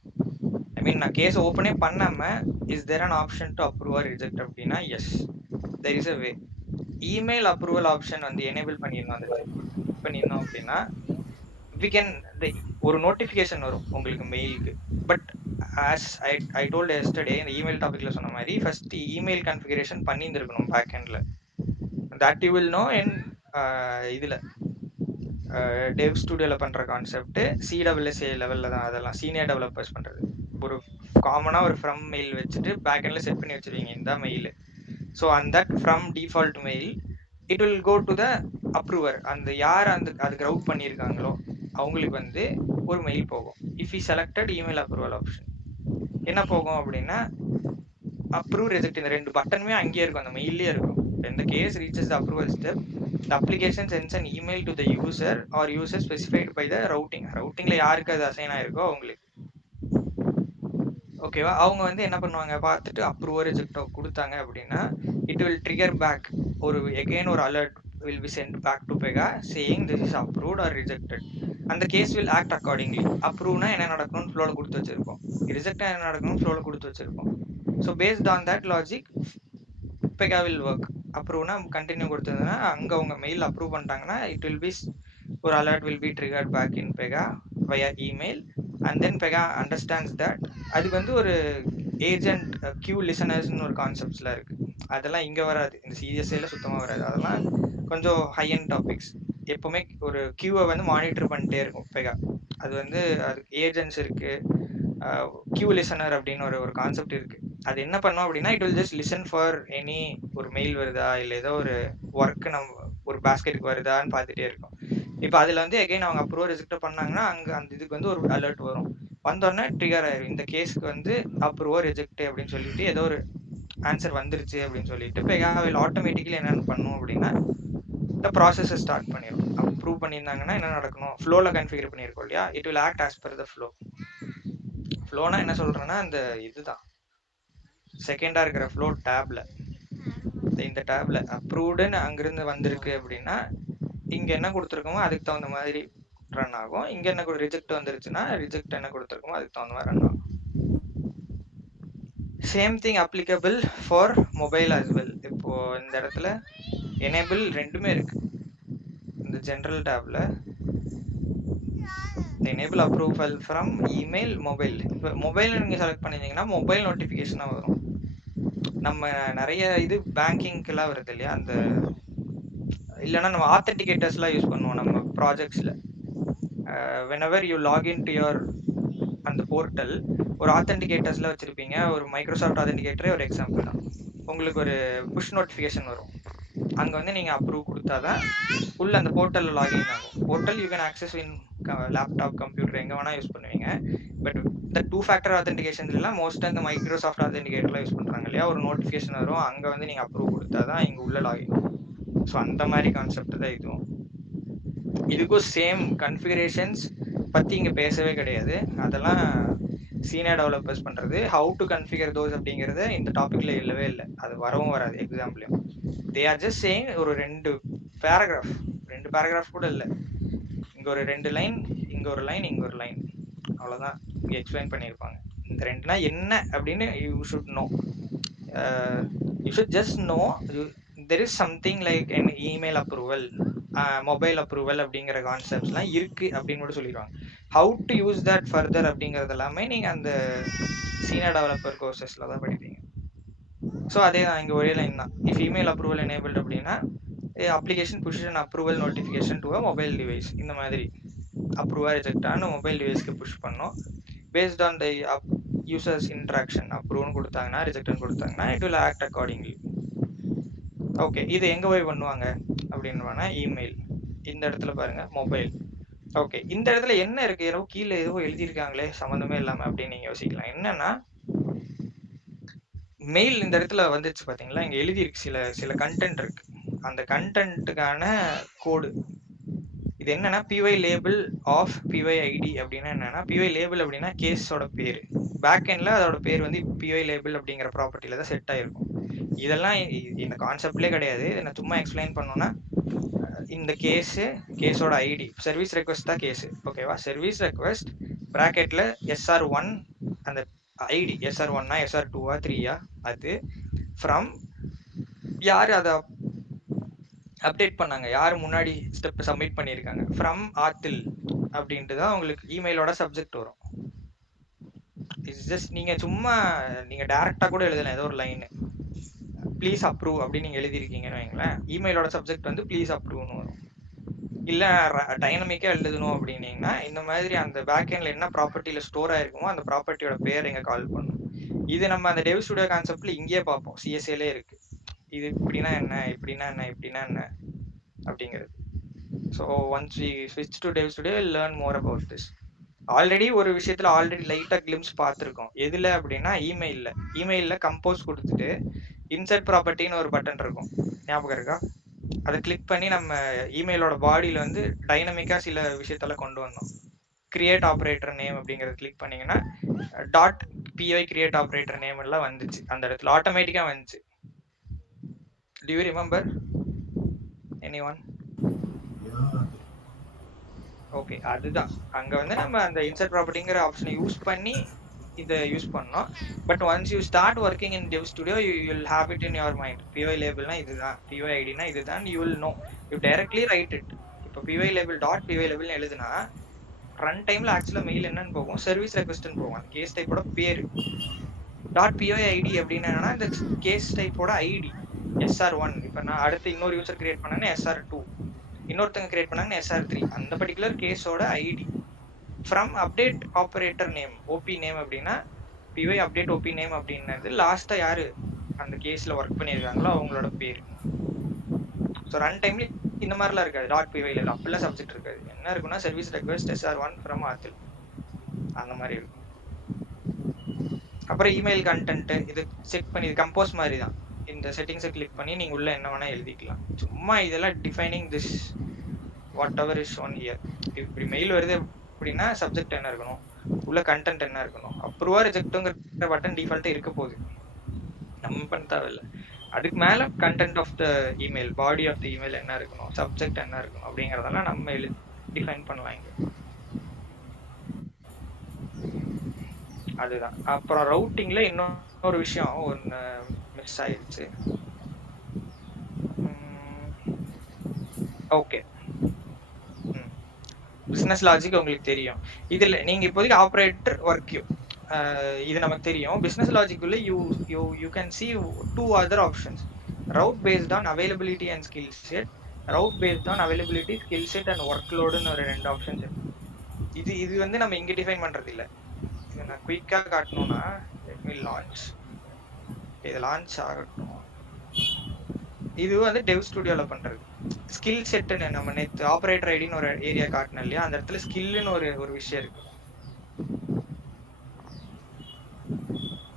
ஐ மீன் நான் கேஸ் ஓப்பனே பண்ணாம is there an option to approve or reject அப்படின்னா yes, there is a way. Email approval option வந்து எனேபிள் பண்ணிடணும். அதை கிளிக் பண்ணிடணும் அப்படின்னா we can ஒரு நோட்டிஃபிகேஷன் வரும் உங்களுக்கு மெயிலுக்கு. But as I told yesterday இந்த இமெயில் டாபிக்ல சொன்ன மாதிரி ஃபர்ஸ்ட் இமெயில் கன்ஃபிகரேஷன் பண்ணியிருந்திருக்கணும் பேக் எண்ட்ல. That you will know in இதுல டெவ் ஸ்டுடியோல பண்ற கான்செப்ட் சிடபிள்எஸ்ஏ லெவல்ல தான் அதெல்லாம் சீனியர் டெவலப்பர்ஸ் பண்றது. ஒரு காமனா ஒரு ஃப்ரம் மெயில் வச்சுட்டு பேக் எண்ட்ல செட் பண்ணி வச்சிருவீங்க இந்த மெயில். ஸோ அந்த that from default mail it will go to the approver. அந்த யார் அந்த அதுக்கு ரவுட் பண்ணியிருக்காங்களோ அவங்களுக்கு வந்து ஒரு மெயில் போகும். If you selected email approval option என்ன போகும் அப்படின்னா, அப்ரூவ் ரிஜெக்ட் இந்த 2 பட்டனுமே அங்கேயே இருக்கும். அந்த மெயிலே இருக்கும். When the case reaches the approval step, the application sends an email to the user or user specified by the routing. ரவுட்டிங்ல யாருக்கு அது அசைன் ஆயிருக்கோ அவங்களுக்கு. ஓகேவா? அவங்க வந்து என்ன பண்ணுவாங்க, பார்த்துட்டு அப்ரூவோ ரிஜெக்ட்டோ குடுத்தாங்க அப்படின்னா, it will trigger back again ஒரு alert will be sent back to Pega saying this is approved or rejected. அந்த கேஸ் வில் ஆக்ட் அக்கார்டிங்லி. அப்ரூவ்னா என்ன நடக்கணும்னு ஃப்ளோல குடுத்து வச்சிருப்போம். ரிஜெக்ட்னா என்ன நடக்கணும்னு ஃப்ளோல குடுத்து வச்சிருப்போம். So based on that logic Pega will work. அப்ரூவ்னா கண்டினியூ குடுத்ததுன்னா, அங்க உங்க மெயில் அப்ரூவ் பண்ணிட்டாங்கன்னா, இட் வில் பி ஒரு alert will be triggered back in Pega via email. And then Pega understands that அதுக்கு வந்து ஒரு ஏஜென்ட் கியூ லிசனர்ஸ்னு ஒரு கான்செப்ட்ஸ்லாம் இருக்கு. அதெல்லாம் இங்க வராது. இந்த சிஎஸ்ஏல சுத்தமா வராது. அதெல்லாம் கொஞ்சம் ஹை எண்ட் டாபிக்ஸ். எப்பவுமே ஒரு கியூவை வந்து மானிட்டர் பண்ணிட்டே இருக்கும் பெகா. அது வந்து அதுக்கு ஏஜென்ட்ஸ் இருக்கு. கியூ லிசனர் அப்படின்னு ஒரு கான்செப்ட் இருக்கு. அது என்ன பண்ணும் அப்படின்னா, it will just listen for any ஒரு மெயில் வருதா இல்லை ஏதோ ஒரு ஒர்க் நம்ம ஒரு பாஸ்கெட்டுக்கு வருதான்னு பார்த்துட்டே இருக்கும். இப்போ அதில் வந்து எகைன் அவங்க அப்ரூவ் ரிஜெக்ட் பண்ணாங்கன்னா அங்கே அந்த இதுக்கு வந்து ஒரு அலர்ட் வரும். வந்தோடனே ட்ரிகர் ஆயிரும். இந்த கேஸ்க்கு வந்து அப்ரூவோ ரிஜெக்ட் அப்படின்னு சொல்லிட்டு ஏதோ ஒரு ஆன்சர் வந்துருச்சு அப்படின்னு சொல்லிட்டு பெகா வில் ஆட்டோமேட்டிக்கலி என்னென்னு பண்ணும் அப்படின்னா, இந்த ப்ராசஸை ஸ்டார்ட் பண்ணிடும். அப்ரூவ் பண்ணியிருந்தாங்கன்னா என்ன நடக்கணும், ஃப்ளோவில் கன்ஃபிகர் பண்ணியிருக்கோம் இல்லையா, it will act as per the flow. ஃப்ளோனா என்ன சொல்றேன்னா, அந்த இதுதான் செகண்டா இருக்கிற ஃப்ளோ டேப்ல, இந்த டேப்ல அப்ரூவ்டுன்னு அங்கிருந்து வந்திருக்கு அப்படின்னா, இங்க என்ன கொடுத்துருக்கோமோ அதுக்கு தகுந்த மாதிரி ரன் ஆகும். இங்க என்ன ரிஜெக்ட் வந்துருச்சுன்னா ரிஜெக்ட் என்ன கொடுத்துருக்கோமோ அதுக்கு தகுந்த மாதிரி ரன் ஆகும். Same thing applicable for mobile as well. இப்போ இந்த இடத்துல எனேபிள் ரெண்டுமே இருக்கு. இந்த ஜென்ரல் டேப்ல enable approval from email mobile. இப்போ மொபைல் நீங்க செலக்ட் பண்ணிருந்தீங்கன்னா மொபைல் நோட்டிஃபிகேஷனாக வரும். நம்ம நிறைய இது பேங்கிங்க்கெல்லாம் வருது இல்லையா, அந்த இல்லைன்னா நம்ம ஆத்தென்டிகேட்டர்ஸ்லாம் யூஸ் பண்ணுவோம் நம்ம ப்ராஜெக்ட்ஸில். whenever you log into your அந்த போர்ட்டல் ஒரு ஆத்தென்டிகேட்டர்ஸ்ல வச்சிருப்பீங்க. ஒரு மைக்ரோசாஃப்ட் ஆத்தென்டிகேட்டரே ஒரு எக்ஸாம்பிள் தான். உங்களுக்கு ஒரு புஷ் நோட்டிஃபிகேஷன் வரும். அங்கே வந்து நீங்கள் அப்ரூவ் கொடுத்தாதான் உள்ள அந்த போர்ட்டலில் லாகின் ஆகும். Portal you can access in laptop computer எங்கே வேணால் யூஸ் பண்ணுவீங்க. பட் இந்த 2 ஃபேக்டர் ஆத்தென்டிகேஷன்லாம் மோஸ்ட்டாக இந்த மைக்ரோசாஃப்ட் ஆத்தென்டிகேட்டர்லாம் யூஸ் பண்ணுறாங்க இல்லையா. ஒரு நோட்டிஃபிகேஷன் வரும், அங்கே வந்து நீங்கள் அப்ரூவ் கொடுத்தாதான் இங்கே உள்ள லாகின் ஆகும். ஸோ அந்த மாதிரி கான்செப்ட் தான் இதுவும். இதுக்கும் சேம் கன்ஃபிகரேஷன்ஸ் பற்றி இங்கே பேசவே கிடையாது. அதெல்லாம் சீனியர் டெவலப்பர்ஸ் பண்ணுறது. ஹவு டு கன்ஃபிகர் தோஸ் அப்படிங்கிறது இந்த டாப்பிக்ல இல்லவே இல்லை. அது வரவும் வராது எக்ஸாம்பிளையும். தே ஆர் ஜஸ்ட் சேயிங் ஒரு 2 பேராகிராஃப் கூட இல்லை. இங்கே ஒரு 2 லைன், இங்கே ஒரு லைன், இங்கே ஒரு லைன், அவ்வளோதான் இங்கே எக்ஸ்பிளைன் பண்ணியிருப்பாங்க. இந்த 2னா என்ன அப்படின்னு you should know. You should just know there is something like an email approval, mobile approval அப்படிங்கிற கான்செப்ட்ஸ்லாம் இருக்கு அப்படின்னு மட்டும் சொல்லிடுவாங்க. How to use that further அப்படிங்கிறது எல்லாமே நீங்கள் அந்த சீனியர் டெவலப்பர் கோர்சஸில் தான் படிப்பீங்க. ஸோ அதே தான் இங்கே ஒரே லைன் தான். இஃப் இமெயில் அப்ரூவல் எனேபிள்ட் அப்படின்னா application push and approval notification to a mobile device. இந்த மாதிரி அப்ரூவா ரிஜெக்டான மொபைல் டிவைஸ்க்கு புஷ் பண்ணோம். Based on the users interaction அப்ரூவ்னு கொடுத்தாங்கன்னா ரிஜெக்ட்னு கொடுத்தாங்கன்னா it will act accordingly. Okay, இது எங்கே போய் பண்ணுவாங்க அப்படின்னு இமெயில். இந்த இடத்துல பாருங்க மொபைல். ஓகே, இந்த இடத்துல என்ன இருக்கு, ஏதோ கீழே ஏதோ எழுதியிருக்காங்களே சம்மந்தமே இல்லாமல் அப்படின்னு நீங்கள் யோசிக்கலாம். என்னன்னா மெயில் இந்த இடத்துல வந்துருச்சு பார்த்தீங்களா, இங்கே எழுதியிருக்கு சில கண்டென்ட் இருக்கு. அந்த கண்டென்ட்டுக்கான கோடு இது என்னன்னா PY label of PY ID அப்படின்னா என்னன்னா, பிஒய் லேபிள் அப்படின்னா கேஸோட பேர். பேக் எண்ட்ல அதோட பேர் வந்து பிஒய் லேபிள் அப்படிங்கிற ப்ராப்பர்ட்டியில தான் செட் ஆயிருக்கும். இதெல்லாம் இந்த கான்செப்ட்லேயே கிடையாது. இதை நான் சும்மா எக்ஸ்பிளைன் பண்ணோன்னா, இந்த கேஸோட ஐடி சர்வீஸ் ரெக்வஸ்ட் தான் கேஸு. ஓகேவா, சர்வீஸ் ரெக்வஸ்ட் ப்ராக்கெட்டில் SR1 அந்த ஐடி SR1 SR2 3 அது ஃப்ரம் யார் அதை அப்டேட் பண்ணாங்க, யார் முன்னாடி ஸ்டெப் சப்மிட் பண்ணியிருக்காங்க, ஃப்ரம் ஆத்தில் அப்படின்ட்டு தான் உங்களுக்கு இமெயிலோட சப்ஜெக்ட் வரும். இட்ஸ் ஜஸ்ட் நீங்கள் சும்மா நீங்கள் டேரெக்டாக கூட எழுதலாம். ஏதோ ஒரு லைனு ப்ளீஸ் அப்ரூவ் அப்படின்னு நீங்கள் எழுதியிருக்கீங்கன்னு வைங்களேன், இமெயிலோட சப்ஜெக்ட் வந்து ப்ளீஸ் அப்ரூவ்னு வரும். இல்லை டைனமிக்காக எழுதணும் அப்படின்னீங்கன்னா இந்த மாதிரி அந்த பேக்எண்டில் என்ன ப்ராப்பர்ட்டியில் ஸ்டோர் ஆயிருக்குமோ அந்த ப்ராப்பர்ட்டியோட பேர் எங்கே கால் பண்ணும். இது நம்ம அந்த டெவ் ஸ்டுடியோ கான்செப்ட்ல இங்கேயே பார்ப்போம். சிஎஸ்ஏலே இருக்கு. இது இப்படின்னா என்ன, இப்படின்னா என்ன, இப்படின்னா என்ன அப்படிங்கிறது. ஸோ ஒன்ஸ் வி ஸ்விட்ச் to டெவ் studio learn more about this. Already ஒரு விஷயத்துல ஆல்ரெடி லைட்டா கிளிம்ஸ் பார்த்துருக்கோம். எதுல அப்படின்னா இமெயில்ல. இமெயில்ல கம்போஸ் கொடுத்துட்டு இன்சர்ட் ப்ராப்பர்ட்டின்னு ஒரு பட்டன் இருக்கும், ஞாபகம் இருக்கா? அதை கிளிக் பண்ணி நம்ம இமெயிலோட பாடியில வந்து டைனமிக்கா சில விஷயத்தெல்லாம் கொண்டு வந்தோம். கிரியேட் ஆப்ரேட்டர் நேம் அப்படிங்கறத கிளிக் பண்ணீங்கன்னா டாட் பிஐ கிரியேட் ஆப்ரேட்டர் நேம் எல்லாம் வந்துச்சு, அந்த இடத்துல ஆட்டோமேட்டிக்கா வந்துச்சு. To you remember any one? Okay, அதுதான். அங்க வந்து நம்ம அந்த இன்சர்ட் ப்ராப்பர்ட்டிங்கிற ஆப்ஷனை யூஸ் பண்ணி இதை யூஸ் பண்ணோம். But once you start working in dev studio you will have it in your mind. PY லேபிள்னா இதுதான், பிஒய் ஐடினா இதுதான், you will know, you directly write it. இப்போ பிஒய் லேபிள் டாட் பிஒய் லேபிள்னு எழுதுனா ரன் டைம்ல ஆக்சுவலா மெயில் என்னன்னு போகும், சர்வீஸ் ரெக்வஸ்ட்னு போகும். அந்த கேஸ் டைப்போட பேரு. டாட் பிஒய் ஐடி அப்படின்னு என்னன்னா இந்த கேஸ் டைப்போட ஐடி SR1. இப்போ நான் அடுத்து இன்னொரு யூசர் கிரியேட் பண்ணேன்னா SR2, இன்னொருத்தங்க கிரியேட் பண்ணாங்கன்னா SR3. அந்த பர்டிகுலர் கேஸோட ID. From update operator name OP name அப்படின்னா பிஒய் அப்டேட் ஓபி நேம் அப்படின்னது லாஸ்டா யாரு அந்த கேஸ்ல ஒர்க் பண்ணியிருக்காங்களோ அவங்களோட பேர். ஸோ ரன் டைம்ல இந்த மாதிரிலாம் இருக்காது. டாட் பிஒய்ல அப்படிலாம் சப்ஜெக்ட் இருக்காது. என்ன இருக்குன்னா சர்வீஸ் ரெக்வஸ்ட் SR1 ஃப்ரம் ஆத்தில், அந்த மாதிரி இருக்கும். அப்புறம் இமெயில் கண்டென்ட் இது செட் பண்ணி, இது கம்போஸ் மாதிரி தான். இந்த செட்டிங்ஸை கிளிக் பண்ணி நீங்க உள்ள என்ன வேணா எழுதிக்கலாம். சும்மா இதெல்லாம் defining this what ever is one year. இப்படி மெயில் வருது அப்படின்னா சப்ஜெக்ட் என்ன இருக்கணும், உள்ள கண்டென்ட் என்ன இருக்கணும், அப்ரூவா ரிஜெக்ட்டுங்கிற பட்டன் டிஃபால்ட்டா இருக்க போகுது, நம்ம பண்ண தேவையில்லை. அதுக்கு மேல content of the email, body of the email என்ன இருக்கணும், சப்ஜெக்ட் என்ன இருக்கணும் அப்படிங்கறதெல்லாம் நம்ம டிஃபைன் பண்ணலாம் இங்க. அதுதான். அப்புறம் ரவுட்டிங்ல இன்னொரு விஷயம் ஒன்று மிஸ் ஆயிடுச்சு. ஓகே, பிசினஸ் லாஜிக் உங்களுக்கு தெரியும். இதுல நீங்க இப்போதைக்கு ஆப்ரேட்டர் ஒர்க் யூ, இது நமக்கு தெரியும். பிசினஸ் லாஜிக்குள்ள you you you can see 2 other ஆப்ஷன்ஸ். Route based on availability and skill set, route based on availability skill set and work லோடுன்னு ஒரு 2 ஆப்ஷன்ஸ் இருக்கு. இது வந்து நம்ம இங்க டிஃபைன் பண்றது இல்ல. இதை நான் குயிக்கா காட்டணும்னா லெட் மீ லான்ச். இது லான்ச் ஆகட்டும். இது வந்து டெவ் ஸ்டுடியோல பண்றது. ஸ்கில் செட்னு நம்ம நேற்று ஆப்ரேட்டர் ஐடின்னு ஒரு ஏரியா காட்டணும் இல்லையா, அந்த இடத்துல ஸ்கில்னு ஒரு விஷயம் இருக்கு.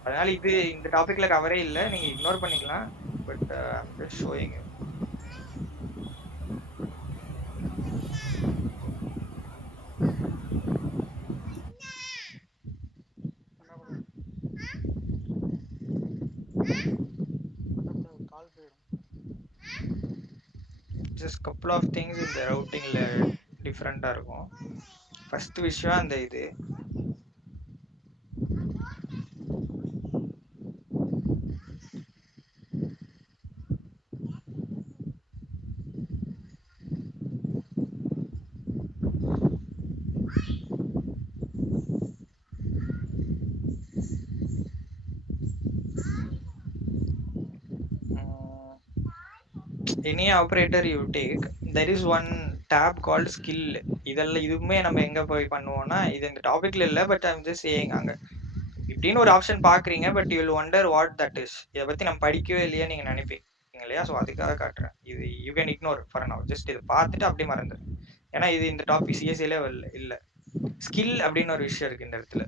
அதனால இது இந்த டாபிக்ல கவரே இல்லை, நீங்க இக்னோர் பண்ணிக்கலாம். But I'm just showing. Just couple of things இந்த ரவுட்டிங்ல டிஃப்ரெண்டா இருக்கும். ஃபர்ஸ்ட் விஷயம் அந்த இது any operator you take, there is one tab called skill. இதெல்லாம் இதுவுமே நம்ம எங்க போய் பண்ணுவோம்னா, இது இந்த டாபிக்ல இல்ல, பட் ஐம் ஜஸ்ட் சேயிங். அங்க இப்படின்னு ஒரு ஆப்ஷன் பாக்குறீங்க, but you will wonder what that is. இதை பத்தி நம்ம படிக்கவே இல்லையா நீங்க நினைப்பீங்க இல்லையா? ஸோ அதுக்காக காட்டுறேன். இது you can ignore for now. Just இதை பார்த்துட்டு அப்படியே மறந்து, ஏன்னா இது இந்த டாபிக் சிஎஸ்சில இல்ல. ஸ்கில் அப்படின்னு ஒரு விஷயம் இருக்கு இந்த இடத்துல.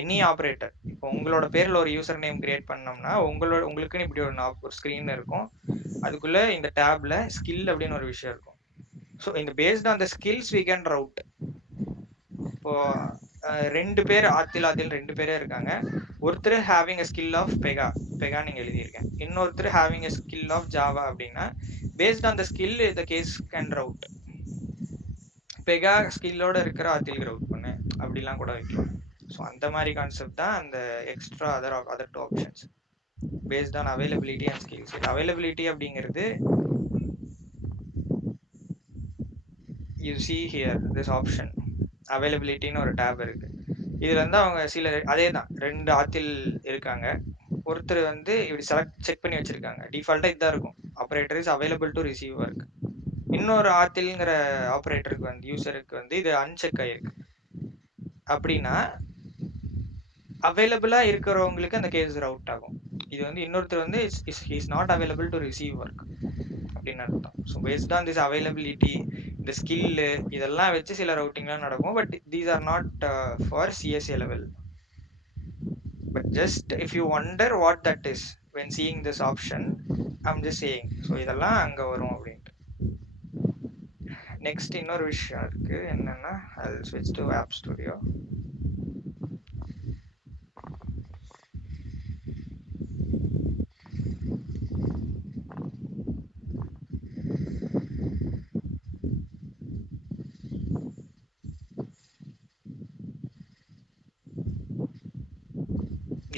எனி ஆப்ரேட்டர், இப்போ உங்களோட பேர்ல ஒரு யூசர் நேம் கிரியேட் பண்ணோம்னா உங்களுக்குன்னு இப்படி ஒரு ஸ்கிரீன் இருக்கும். அதுக்குள்ள இந்த டேப்ல ஸ்கில் அப்படின்னு ஒரு விஷயம் இருக்கும். ஸோ இந்த based on the skills we can route. இப்போ 2 பேர் ஆத்தில் 2 பேரே இருக்காங்க. ஒருத்தர் having a skill of Pega நீங்க எழுதியிருக்கேன், இன்னொருத்தர் having a skill of Java அப்படின்னா based on the skill the case can route. Pega ஸ்கில்லோட இருக்கிற ஆத்தில் ரவுட் பண்ணு அப்படிலாம் கூட வைக்கலாம். ஸோ அந்த மாதிரி கான்செப்ட் தான் அந்த extra other 2 options based on availability and skill set. Availability அப்படிங்கிறது you see here this option அவைலபிலிட்டின்னு ஒரு டேப் இருக்கு. இதுல வந்து அவங்க சில அதே தான் 2 ஆத்தில் இருக்காங்க. ஒருத்தர் வந்து இப்படி செக் பண்ணி வச்சிருக்காங்க, டிஃபால்ட்டா இதுதான் இருக்கும், operator is available to receive work. இன்னொரு ஆத்தில்ங்கிற ஆப்ரேட்டருக்கு வந்து யூசருக்கு வந்து இது அன்செக் ஆயிருக்கு. அப்படின்னா அவைலபிளா இருக்கிறவங்களுக்கு அந்த கேஸ் ரவுட் ஆகும். இது வந்து இன்னொருத்தர் வந்து is not available to receive work அப்படின்னு அர்த்தம். So based on this availability இந்த ஸ்கில்லு இதெல்லாம் வச்சு சில ரவுட்டிங்லாம் நடக்கும். But these are not for CSA level. But just if you wonder what that is when seeing this option, I'm just saying. ஸோ இதெல்லாம் அங்க வரும் அப்படின்ட்டு. நெக்ஸ்ட் இன்னொரு விஷயம் இருக்கு, என்னன்னா I'll switch to App Studio.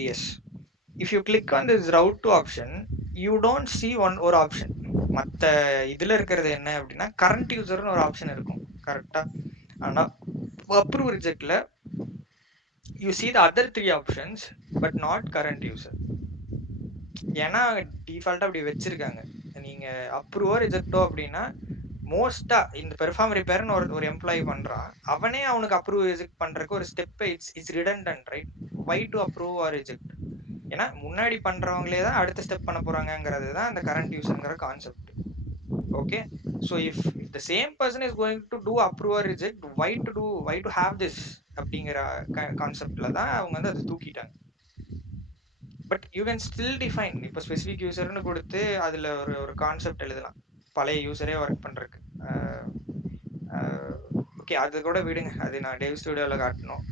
Yes. If you click on this route to option, you don't see ஒரு ஆப்ஷன். மற்ற இதுல இருக்கிறது என்ன அப்படின்னா கரண்ட் யூசர்னு ஒரு ஆப்ஷன் இருக்கும் கரெக்டா. ஆனா அப்ரூவ் ரிஜெக்ட்ல you see the other 3 options but not current user. ஏன்னா டிஃபால்ட்டா அப்படி வச்சிருக்காங்க. நீங்க அப்ரூவோ ரிஜெக்டோ அப்படின்னா மோஸ்டா இந்த பெர்ஃபார்ம் ரிப்பேர்னு ஒரு எம்ப்ளாயி பண்றான், அவனே அவனுக்கு அப்ரூவ் ரிஜெக்ட் பண்றதுக்கு ஒரு step it's redundant, right? Why to approve or reject? ஏன்னா முன்னாடி பண்றவங்களே தான் அடுத்த ஸ்டெப் பண்ண போறாங்கங்கிறது தான் இந்த கரண்ட் யூஸ்ங்கிற concept. Okay, so if the same person is going to do approve or reject, why to have this அப்படிங்கிற கான்செப்ட்ல தான் அவங்க வந்து அதை தூக்கிட்டாங்க. But you can still define. இப்போ ஸ்பெசிஃபிக் யூசர்னு கொடுத்து அதில் ஒரு கான்செப்ட் எழுதலாம், பழைய யூசரே ஒர்க் பண்ணுறதுக்கு. ஓகே, அது கூட விடுங்க, அது நான் டேவ் ஸ்டுடியோவில் காட்டணும்.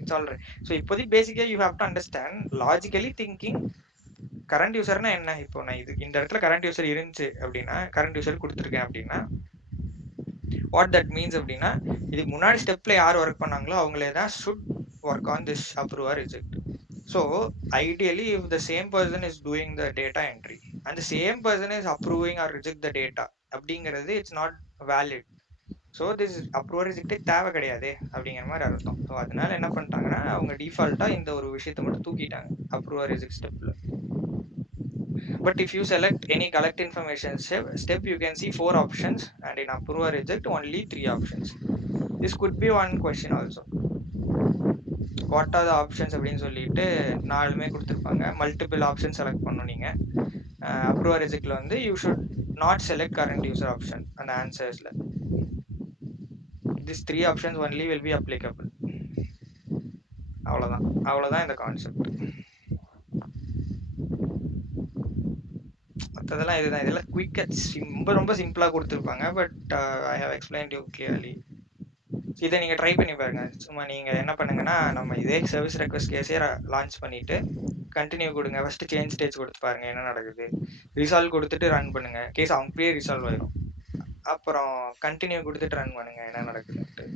It's all right. ஸோ இப்போதைக்கு பேசிக்காக you have to understand logically thinking current யூசர்னா என்ன. இப்போ நான் இது இந்த இடத்துல கரண்ட் யூசர் இருந்துச்சு அப்படின்னா, கரண்ட் யூசர் கொடுத்துருக்கேன் அப்படின்னா வாட் தட் மீன்ஸ் அப்படின்னா, இதுக்கு முன்னாடி ஸ்டெப்ல யார் ஒர்க் பண்ணாங்களோ அவங்களே தான் should work on this approve or reject. So ideally, if the same person is doing the data entry and the same person is approving or reject the data, அப்படிங்கிறது it's not valid. So this approve ரிஜெக்டே தேவை கிடையாது அப்படிங்கிற மாதிரி அர்த்தம். So அதனால என்ன பண்ணிட்டாங்கன்னா அவங்க டிஃபால்ட்டா இந்த ஒரு விஷயத்தை மட்டும் தூக்கிட்டாங்க அப்ரூவ் ரிஜெக்ட் ஸ்டெப்ல. But if you select any collect information step, you can see 4 options, and in approve or reject only 3 options. This could be one question also. What are the options அப்படின்னு சொல்லிட்டு 4மே கொடுத்துருப்பாங்க. Multiple option select பண்ணணும் நீங்க. Approve or ரிஜெக்ட்ல வந்து you should not select current user option அந்த ஆன்சர்ஸ்ல. This 3 options only will be applicable. அவ்வளோதான் இந்த கான்செப்ட். மற்றதெல்லாம் இதுதான். இதெல்லாம் குயிக்காக ரொம்ப சிம்பிளாக கொடுத்துருப்பாங்க. But I have explained you clearly. இதை நீங்கள் ட்ரை பண்ணி பாருங்க. சும்மா நீங்கள் என்ன பண்ணுங்கன்னா, நம்ம இதே சர்வீஸ் ரெக்வஸ்ட் கேஸே லான்ச் பண்ணிட்டு கண்டினியூ கொடுங்க. ஃபர்ஸ்ட் சேஞ்ச் ஸ்டேஜ் கொடுத்து பாருங்க என்ன நடக்குது. ரிசால்வ் கொடுத்துட்டு ரன் பண்ணுங்க, கேஸ் அப்படியே ரிசால்வ் ஆயிடும். அப்புறம் கண்டினியூ கொடுத்துட்டு ரன் பண்ணுங்க என்ன நடக்குதுன்ட்டு.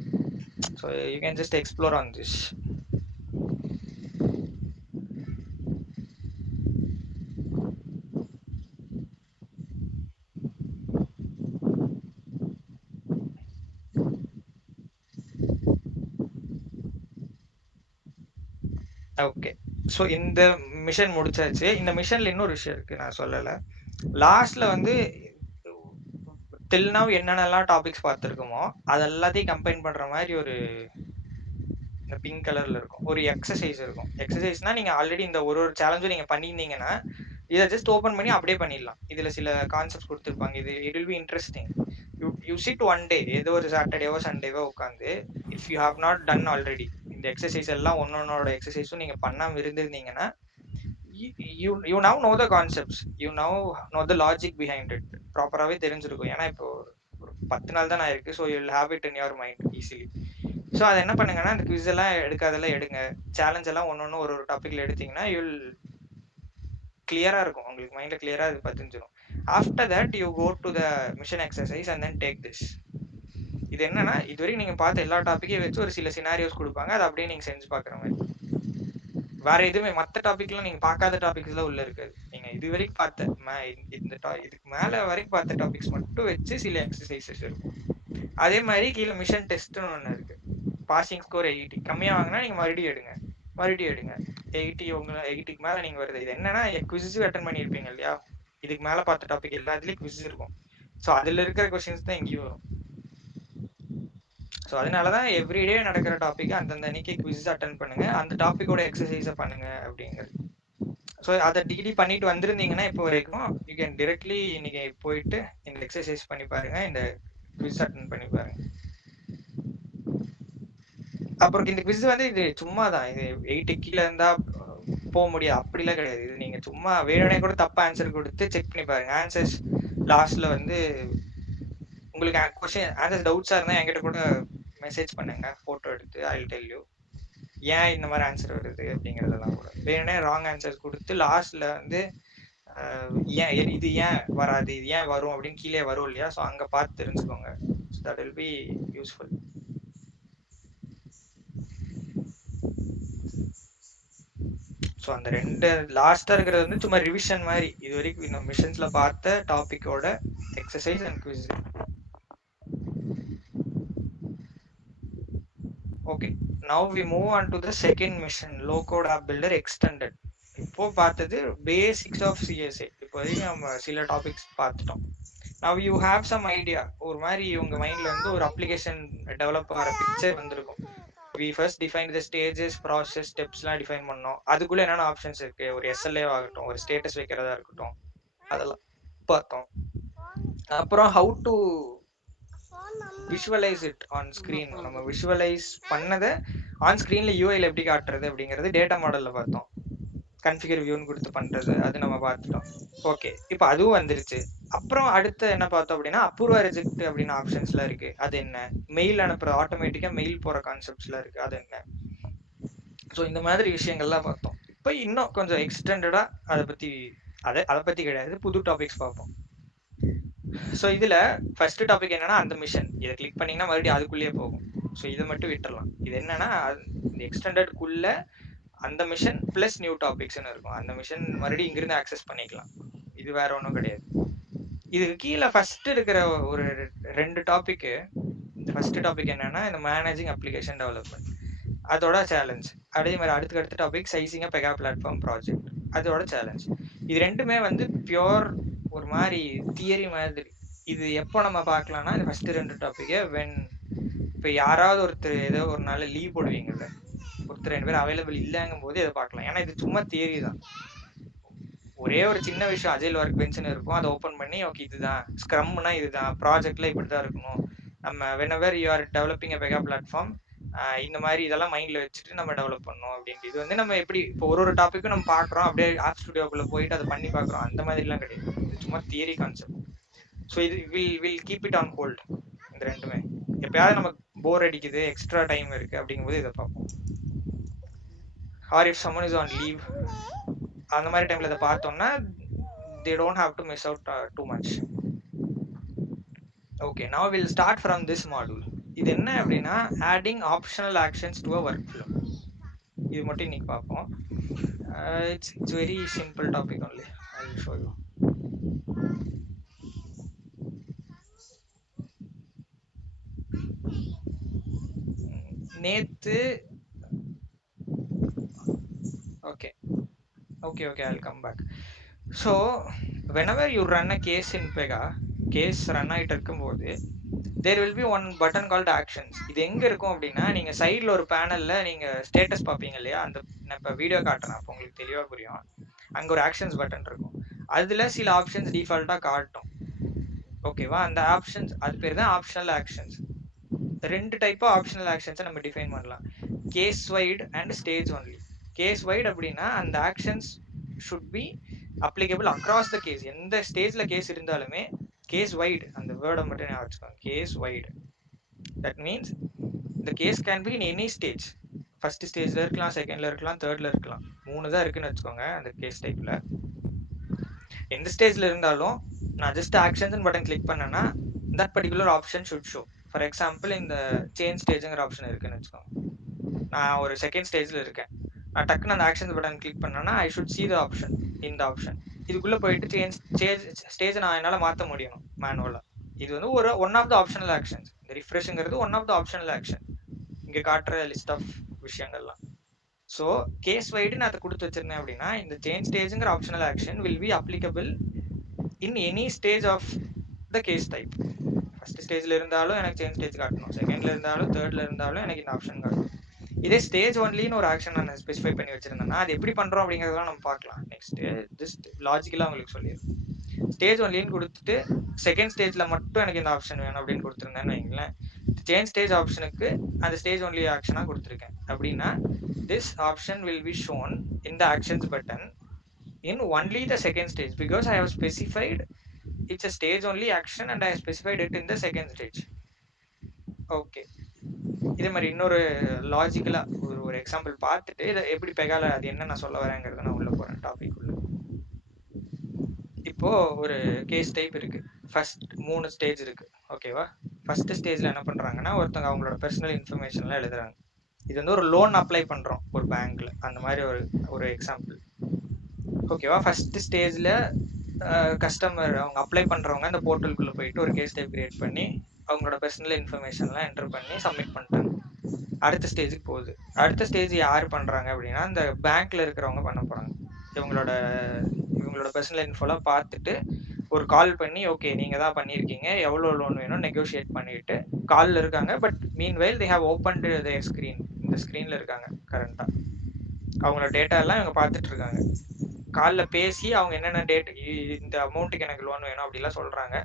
So you can just explore on this. Okay, so இந்த மிஷன் முடிச்சாச்சு. இந்த மிஷன்ல இன்னொரு விஷயம் இருக்கு, நான் சொல்லலை. லாஸ்ட்ல வந்து டில் நவ் என்னென்னலாம் டாபிக்ஸ் பார்த்துருக்கோமோ அது எல்லாத்தையும் கம்பைன் பண்ற மாதிரி ஒரு இந்த பிங்க் கலர்ல இருக்கும் ஒரு எக்ஸசைஸ் இருக்கும். எக்ஸசைஸ்னா நீங்க ஆல்ரெடி இந்த ஒரு சேலஞ்சும் நீங்க பண்ணியிருந்தீங்கன்னா இதை ஜஸ்ட் ஓப்பன் பண்ணி அப்படியே பண்ணிடலாம். இதுல சில கான்செப்ட்ஸ் கொடுத்துருப்பாங்க. It will be interesting. You sit one day, ஏதோ ஒரு சாட்டர்டேவோ சண்டேவோ உட்காந்து, if you have not done already இந்த எக்ஸசைஸ் எல்லாம் ஒன்னொன்னோட எக்ஸசைஸும் நீங்க பண்ணாம இருந்திருந்தீங்கன்னா, you now know the concepts, you now know the logic behind it. ப்ராப்பராகவே தெரிஞ்சிருக்கும். ஏன்னா இப்போ ஒரு 10 நாள் தான் ஆயிருக்கு. So you will have it in your mind easily. So அதை என்ன பண்ணுங்கன்னா, இந்த குவிஸ் எல்லாம் எடுக்காதெல்லாம் எடுங்க. சேலஞ்ச் எல்லாம் ஒன்னொன்னு ஒரு டாபிக்ல எடுத்தீங்கன்னா யூ வில் கிளியரா இருக்கும். உங்களுக்கு மைண்ட்ல கிளியரா இது பதிஞ்சிடும். After that you go to the mission exercise and then take this. இது என்னன்னா, இதுவரைக்கும் நீங்க பார்த்த எல்லா டாப்பிக்கையும் வச்சு ஒரு சில சினாரியோஸ் கொடுப்பாங்க, அதை அப்படியே நீங்க செஞ்சு பார்க்குற மாதிரி. வேற எதுவுமே மற்ற டாபிக்லாம் நீங்க பார்க்காத டாபிக்ஸ் எல்லாம் உள்ள இருக்காது. நீங்க இது வரைக்கும் பார்த்த இதுக்கு மேல வரைக்கும் பார்த்த டாபிக்ஸ் மட்டும் வச்சு சில எக்ஸசைசஸ் இருக்கும். அதே மாதிரி கீழே மிஷன் டெஸ்ட்னு ஒன்று இருக்கு. பாசிங் ஸ்கோர் 80 கம்மியா வாங்கினா நீங்க மறுபடியும் எடுங்க 80 உங்களை 80க்கு மேல நீங்க வருது. இது என்னன்னா, குவிஸ் அட்டன் பண்ணியிருப்பீங்க இல்லையா, இதுக்கு மேல பார்த்த டாபிக் எல்லாத்துலயும் குவிஸ் இருக்கும். ஸோ அதுல இருக்கிற கொஸ்டின்ஸ் தான் இங்கேயும் வரும். ஸோ அதனாலதான் எவ்ரிடே நடக்கிற டாபிக் அந்தந்த அன்னைக்கு குவிஸ் அட்டன் பண்ணுங்க, அந்த டாபிக்கோட எக்ஸசைஸை பண்ணுங்க அப்படிங்கிறது. ஸோ அதை டிகிரி பண்ணிட்டு வந்திருந்தீங்கன்னா இப்போ வரைக்கும் யூ கேன் டிரெக்ட்லி இன்னைக்கு போயிட்டு இந்த எக்ஸசைஸ் பண்ணி பாருங்க. இந்த குவிஸ் அட்டன் பண்ணி பாருங்க. அப்புறம் இந்த குவிஸ் வந்து இது சும்மா தான், இது 8 கீழே இருந்தா போக முடியாது அப்படிலாம் கிடையாது. இது நீங்க சும்மா வேணும்னே கூட தப்பா ஆன்சர் கொடுத்து செக் பண்ணி பாருங்க. ஆன்சர்ஸ் லாஸ்ட்ல வந்து உங்களுக்கு கொஸ்டின் ஆன்சர் டவுட்ஸா இருந்தா என்கிட்ட கூட மெசேஜ் பண்ணுங்க, போட்டோ எடுத்து ஐ வில் டெல் யூ ஏன் இந்த மாதிரி ஆன்சர் வருது அப்படிங்கறதெல்லாம். கூட வேணும்னே ராங் ஆன்சர் கொடுத்து லாஸ்ட்ல வந்து ஏன் இது ஏன் வராது, இது ஏன் வரும் அப்படின்னு கீழே வரும் இல்லையா, ஸோ அங்க பார்த்து தெரிஞ்சுக்கோங்க. So that will be useful. So அந்த ரெண்டு லாஸ்டா இருக்கிறது வந்து சும்மா ரிவிஷன் மாதிரி, இது வரைக்கும் இந்த மிஷன்ஸ்ல பார்த்த டாபிக்கோட exercise and quiz. Okay, now we move on to the second mission, low code app builder extended. இப்போ பார்த்தது பேசிக்ஸ் ஆஃப் சிஎஸ்ஏ. இப்போ வரைக்கும் நம்ம சில டாபிக்ஸ் பார்த்துட்டோம். Now you have some idea, ஒரு மாதிரி உங்க மைண்ட்ல வந்து ஒரு அப்ளிகேஷன் டெவலப் ஆகிற பிக்சர் வந்திருக்கும். We first define the stages, process, ஸ்டெப்ஸ்லாம் டிஃபைன் பண்ணோம். அதுக்குள்ள என்னென்ன ஆப்ஷன்ஸ் இருக்கு, ஒரு எஸ்எல்ஏ ஆகட்டும், ஒரு ஸ்டேட்டஸ் வைக்கிறதா இருக்கட்டும், அதெல்லாம் பார்த்தோம். அப்புறம் how to visualise it on screen. நம்ம விஷுவலைஸ் பண்ணதை ஆன் ஸ்க்ரீன்ல யூஐல எப்படி காட்டுறது அப்படிங்கிறது டேட்டா மாடல்ல பார்த்தோம். கன்ஃபிகர் வியூன்னு கொடுத்து பண்றது, அது நம்ம பார்த்துட்டோம். ஓகே, இப்போ அதுவும் வந்துருச்சு. அப்புறம் அடுத்து என்ன பார்த்தோம் அப்படின்னா, அப்ரூவ் ரிஜெக்ட் அப்படின்னு ஆப்ஷன்ஸ்லாம் இருக்கு, அது என்ன. மெயில் அனுப்புற ஆட்டோமேட்டிக்கா மெயில் போற கான்செப்ட்ஸ்லாம் இருக்கு, அது என்ன. ஸோ இந்த மாதிரி விஷயங்கள்லாம் பார்த்தோம். இப்போ இன்னும் கொஞ்சம் எக்ஸ்டெண்டடா அதை பத்தி கிடையாது, புது டாபிக்ஸ் பார்ப்போம். ஸோ இதுல ஃபர்ஸ்ட் டாபிக் என்னன்னா, அந்த மிஷன். இதை கிளிக் பண்ணீங்கன்னா மறுபடியும் அதுக்குள்ளேயே போகும். ஸோ இதை மட்டும் விட்டுறலாம். இது என்னன்னா, இந்த எக்ஸ்டெண்டட்குள்ள அந்த மிஷன் பிளஸ் நியூ டாபிக்ஸ்னு இருக்கும். அந்த மிஷன் மறுபடியும் இங்கிருந்து ஆக்சஸ் பண்ணிக்கலாம். இது வேற ஒன்றும் கிடையாது. இதுக்கு கீழே ஃபர்ஸ்ட் இருக்கிற ஒரு 2 டாபிக். இந்த ஃபர்ஸ்ட் டாபிக் என்னன்னா, இந்த மேனேஜிங் அப்ளிகேஷன் டெவலப்மெண்ட், அதோட சேலஞ்ச். அதே மாதிரி அடுத்த topic sizing Pega platform project, அதோட சேலஞ்ச். இது ரெண்டுமே வந்து பியோர் ஒரு மாதிரி தியரி மாதிரி. இது எப்போ நம்ம பார்க்கலாம்னா, இந்த ஃபர்ஸ்ட் 2 டாபிக் வென் இப்போ யாராவது ஒருத்தர் ஏதோ ஒரு நாள் லீவ் போடுவீங்கல்ல, ஒருத்தர் 2 பேர் அவைலபிள் இல்லைங்கும் போது இதை பார்க்கலாம். ஏன்னா இது சும்மா தியரி தான். ஒரே ஒரு சின்ன விஷயம், அஜைல் ஒர்க் பெஞ்சுன்னு இருக்கும், அதை ஓப்பன் பண்ணி ஓகே இதுதான் ஸ்க்ரம்னா, இதுதான் ப்ராஜெக்ட்ல இப்படிதான் இருக்கணும். நம்ம whenever you are developing Pega platform, இந்த மாதிரி இதெல்லாம் மைண்ட்ல வச்சுட்டு நம்ம டெவலப் பண்ணணும் அப்படின்ட்டு. இது வந்து நம்ம எப்படி இப்போ ஒரு டாபிக்கும் நம்ம பார்க்குறோம், அப்படியே ஆப் ஸ்டுடியோக்குள்ள போயிட்டு அதை பண்ணி பார்க்குறோம், அந்த மாதிரிலாம் கிடையாது. இது சும்மா தியரி கான்செப்ட். ஸோ இது will keep it on hold. இந்த ரெண்டுமே எப்பயாவது நமக்கு போர் அடிக்குது, எக்ஸ்ட்ரா டைம் இருக்கு அப்படிங்கும்போது இதை பார்ப்போம். Or if someone is on leave, அந்த மாதிரி டைம்ல இதை பார்த்தோம்னா they don't have to miss out too much. Okay, now we'll start from this module. இது என்ன அப்படின்னா, adding optional actions to a workflow. இது மட்டும் இன்னைக்கு பார்ப்போம். It's very simple topic only. I will show you. நேத்து okay I'll come back. So whenever you run a case in Pega, case run ஆயிட்டு இருக்கும்போது there will be one button called actions. இது எங்க இருக்கும் அப்படின்னா, நீங்க சைடுல ஒரு பேனல்ல நீங்க ஸ்டேட்டஸ் பார்ப்பீங்க இல்லையா, அந்த நான் இப்போ வீடியோ காட்டுறேன், அப்போ உங்களுக்கு தெளிவா புரியும். அங்க ஒரு ஆக்ஷன்ஸ் பட்டன் இருக்கும், அதுல சில ஆப்ஷன்ஸ் டிஃபால்ட்டா காட்டும். ஓகேவா, அந்த ஆப்ஷன்ஸ் அது பேர் தான் ஆப்ஷனல் ஆக்ஷன்ஸ். 2 டைப் ஆப்ஷனல் ஆக்ஷன்ஸை நம்ம டிஃபைன் பண்ணலாம், case wide and stage only. Case wide அப்படின்னா அந்த actions should be applicable across the case. எந்த ஸ்டேஜ்ல கேஸ் இருந்தாலுமே கேஸ் வைட், அந்த வேர்டை மட்டும் ஞாபகம் வச்சுக்கோங்க, case wide. That means the case can be in any stage. First ஸ்டேஜ்ல இருக்கலாம், செகண்ட்ல இருக்கலாம், தேர்ட்ல இருக்கலாம். 3 தான் இருக்குன்னு வச்சுக்கோங்க அந்த கேஸ் டைப்ல. எந்த ஸ்டேஜ்ல இருந்தாலும் நான் ஜஸ்ட் ஆக்ஷன்ஸ் பட்டன் கிளிக் பண்ணேன்னா that particular option should show. For example, இந்த சேஞ்ச் ஸ்டேஜ்ங்கிற ஆப்ஷன் இருக்குன்னு வச்சுக்கோங்க. நான் ஒரு செகண்ட் ஸ்டேஜ்ல இருக்கேன், நான் டக்குன்னு அந்த ஆக்ஷன்ஸ் பட்டன் கிளிக் பண்ணேன்னா I should see the option, இந்த ஆப்ஷன். இதுக்குள்ள போயிட்டு ஸ்டேஜ் நான் என்னால மாற்ற முடியும் மேனுவலா. இது வந்து ஒரு one of the optional actions. இந்த ரிஃப்ரெஷ்ங்கிறது one of the optional action, இங்க காட்டுற லிஸ்ட் ஆஃப் விஷயங்கள்லாம். ஸோ கேஸ் வைடு நான் அதை கொடுத்து வச்சிருந்தேன் அப்படின்னா, இந்த சேஞ்ச் ஸ்டேஜ்ங்கிற optional action will be applicable in any stage of the case type. First ஸ்டேஜ்ல இருந்தாலும் எனக்கு சேஞ்ச் ஸ்டேஜ் காட்டணும், செகண்ட்ல இருந்தாலும் தேர்ட்ல இருந்தாலும் எனக்கு இந்த ஆப்ஷன் காட்டணும். இதே ஸ்டேஜ் ஒன்லின்னு ஒரு ஆக்ஷன் நான் ஸ்பெசிஃபை பண்ணி வச்சிருந்தேன்னா அது எப்படி பண்றோம் அப்படிங்கறதெல்லாம் நம்ம பார்க்கலாம் நெக்ஸ்ட். ஜஸ்ட் லாஜிக்கலா உங்களுக்கு சொல்லிடுறேன். ஸ்டேஜ் ஒன்லின்னு கொடுத்துட்டு செகண்ட் ஸ்டேஜ்ல மட்டும் எனக்கு இந்த ஆப்ஷன் வேணும் அப்படின்னு கொடுத்துருந்தேன்னு வைங்களேன், சேஞ்ச் ஸ்டேஜ் ஆப்ஷனுக்கு அந்த ஸ்டேஜ் ஒன்லி ஆக்ஷனா கொடுத்துருக்கேன் அப்படின்னா, this option will be shown in the actions button in only the second stage because I have specified it's a stage only action and I have specified it in the second stage. Okay, இதே மாதிரி இன்னொரு லாஜிக்கலா ஒரு ஒரு example பார்த்துட்டு இதை எப்படி பெகால அது என்ன நான் சொல்ல வரேங்கிறத நான் உள்ள போறேன் டாபிக் உள்ள. இப்போ ஒரு கேஸ் டைப் இருக்கு, ஃபர்ஸ்ட் 3 ஸ்டேஜ் இருக்கு. ஓகேவா, ஃபர்ஸ்ட் ஸ்டேஜ்ல என்ன பண்றாங்கன்னா, ஒருத்தவங்க அவங்களோட பர்சனல் இன்ஃபர்மேஷன்லாம் எழுதுறாங்க. இது வந்து ஒரு லோன் அப்ளை பண்றோம் ஒரு பேங்க்ல, அந்த மாதிரி ஒரு ஒரு எக்ஸாம்பிள். ஓகேவா, ஃபர்ஸ்ட் ஸ்டேஜ்ல கஸ்டமர் அவங்க அப்ளை பண்றவங்க அந்த போர்ட்டலுக்குள்ள போயிட்டு ஒரு கேஸ் டைப் கிரியேட் பண்ணி அவங்களோட பர்சனல் இன்ஃபர்மேஷன்லாம் என்டர் பண்ணி சப்மிட் பண்ணிட்டாங்க. அடுத்த ஸ்டேஜுக்கு போகுது. அடுத்த ஸ்டேஜ் யார் பண்றாங்க அப்படின்னா, இந்த பேங்க்ல இருக்கிறவங்க பண்ண போறாங்க. இவங்களோட இவங்களோட பர்சனல் இன்ஃபோலாம் பார்த்துட்டு ஒரு கால் பண்ணி, ஓகே நீங்க தான் பண்ணியிருக்கீங்க, எவ்வளோ லோன் வேணும் நெகோஷியேட் பண்ணிட்டு காலில் இருக்காங்க. But meanwhile they have opened their screen, இந்த ஸ்க்ரீனில் இருக்காங்க கரண்டா, அவங்களோட டேட்டா எல்லாம் இவங்க பார்த்துட்டு இருக்காங்க. காலில் பேசி அவங்க என்னென்ன டேட், இந்த அமௌண்ட்டுக்கு எனக்கு லோன் வேணும் அப்படிலாம் சொல்றாங்க,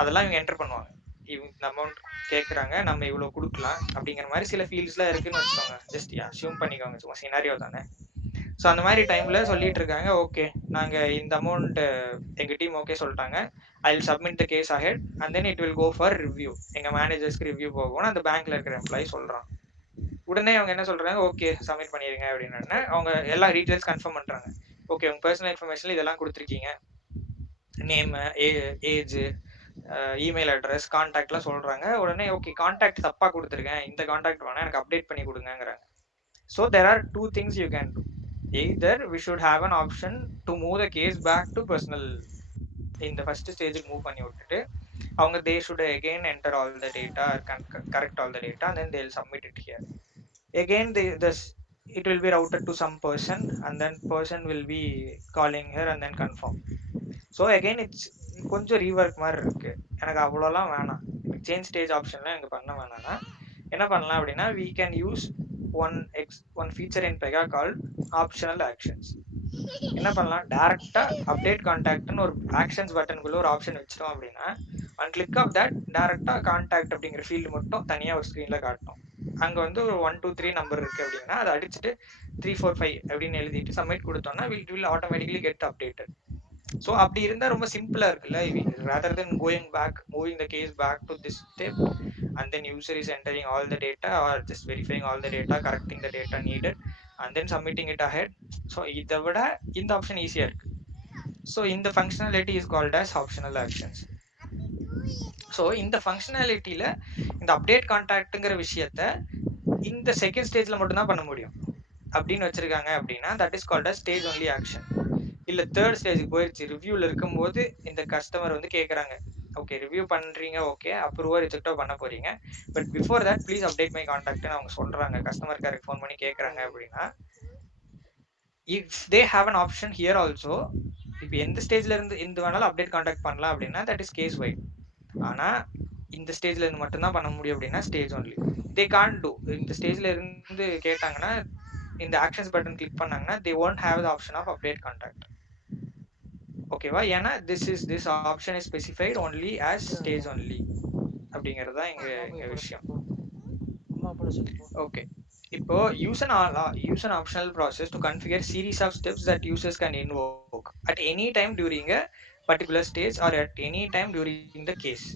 அதெல்லாம் இவங்க என்டர் பண்ணுவாங்க. இவங்க இந்த அமௌண்ட் கேட்குறாங்க, நம்ம இவ்வளோ கொடுக்கலாம் அப்படிங்கிற மாதிரி சில ஃபீல்ட்ஸ்லாம் இருக்குன்னு வச்சுக்கோங்க. ஜஸ்ட் அசியூம் பண்ணிக்கோங்க, சும்மா சினாரியோ தானே. ஸோ அந்த மாதிரி டைம்ல சொல்லிட்டு இருக்காங்க, ஓகே நாங்கள் இந்த அமௌண்ட் எங்கள் டீம் ஓகே சொல்லிட்டாங்க, I will submit the case ahead and then it will go for review. எங்கள் மேனேஜர்ஸ்க்கு ரிவ்யூ போகணும்னு அந்த பேங்க்ல இருக்கிற எம்ப்ளாயி சொல்கிறான். உடனே அவங்க என்ன சொல்றாங்க, ஓகே சப்மிட் பண்ணிடுங்க அப்படின்னு அவங்க எல்லா டீட்டெயில்ஸ் கன்ஃபார்ம் பண்றாங்க. ஓகே உங்க பர்சனல் இன்ஃபர்மேஷன்ல இதெல்லாம் கொடுத்துருக்கீங்க, நேம், ஏஜ், இமெயில் அட்ரஸ், கான்டாக்ட்லாம் சொல்றாங்க. உடனே ஓகே கான்டாக்ட் தப்பா கொடுத்துருக்கேன், இந்த கான்டாக்ட் வேணா எனக்கு அப்டேட் பண்ணி கொடுங்கங்கிறாங்க. So there are two things you can do. Either we should have an option to move the case back to personal, இந்த ஃபர்ஸ்ட் ஸ்டேஜுக்கு மூவ் பண்ணி விட்டுட்டு அவங்க they should again enter all the data, correct all the data and then they'll submit it here. Again it will be routed to some person and then person will be calling her and then confirm. So again it's கொஞ்சம் rework மாதிரி இருக்கு. எனக்கு அவ்வளோலாம் வேணாம், எனக்கு change stage ஆப்ஷன்லாம் எனக்கு பண்ண வேணாம்னா என்ன பண்ணலாம் அப்படின்னா, we can use one feature in Pega called optional actions. என்ன பண்ணலாம், டைரக்டா அப்டேட் கான்டாக்ட்னு ஒரு ஆக்ஷன்ஸ் பட்டனுக்குள்ள ஒரு ஆப்ஷன் வச்சிட்டோம் அப்படின்னா, அண்ட் கிளிக் ஆஃப் தட் டைரக்டா கான்டாக்ட் அப்படிங்கிற ஃபீல்டு மட்டும் தனியா ஒரு ஸ்க்ரீன்ல காட்டும். அங்க வந்து ஒரு 1 2 3 நம்பர் இருக்கு அப்படின்னா அதை அடிச்சுட்டு 3 4 5 அப்படின்னு எழுதிட்டு சப்மிட் கொடுத்தோம்னா it will automatically get updated. So அப்படி இருந்தா ரொம்ப சிம்பிளா இருக்குல்ல, rather than going back, moving the case back to this step and then user is entering all the data or just verifying all the data, correcting the data needed and then submitting it ahead. So இதை விட இந்த option ஈஸியா இருக்கு. So இந்த functionality is called as optional actions. So இந்த ஃபங்க்ஷனாலிட்டியில இந்த update கான்டாக்ட்ங்கிற விஷயத்த இந்த செகண்ட் ஸ்டேஜ்ல மட்டும்தான் பண்ண முடியும் அப்படின்னு வச்சிருக்காங்க அப்படின்னா, that is called as stage only action. இல்ல தேர்ட் ஸ்டேஜுக்கு போயிடுச்சு, ரிவ்யூல இருக்கும்போது இந்த கஸ்டமர் வந்து கேட்குறாங்க, ஓகே ரிவ்யூ பண்றீங்க, ஓகே அப்ரூவோ ரிஜெக்டோ பண்ண போறீங்க, but before that please update my கான்டாக்ட்னு அவங்க சொல்றாங்க, கஸ்டமர் கேருக்கு ஃபோன் பண்ணி கேட்குறாங்க அப்படின்னா, if they have an option here also, இப்போ எந்த ஸ்டேஜ்ல இருந்து இந்த வேணாலும் அப்டேட் கான்டாக்ட் பண்ணலாம் அப்படின்னா தட் இஸ் கேஸ் வைட். ஆனா இந்த ஸ்டேஜ்ல இருந்து மட்டும்தான் பண்ண முடியும் அப்படின்னா stage only. They can't two, இந்த ஸ்டேஜ்ல இருந்து கேட்டாங்கன்னா இந்த ஆக்ஷன்ஸ் பட்டன் கிளிக் பண்ணாங்கன்னா தே won't have the option of update contact. ஓகேவா, ஏன்னா this option is specified only as stage only அப்படிங்கிறது தான் இங்க விஷயம். ஓகே, இப்போ use an optional process to configure series of steps that users can invoke at any time during a particular stage or at any time during the case.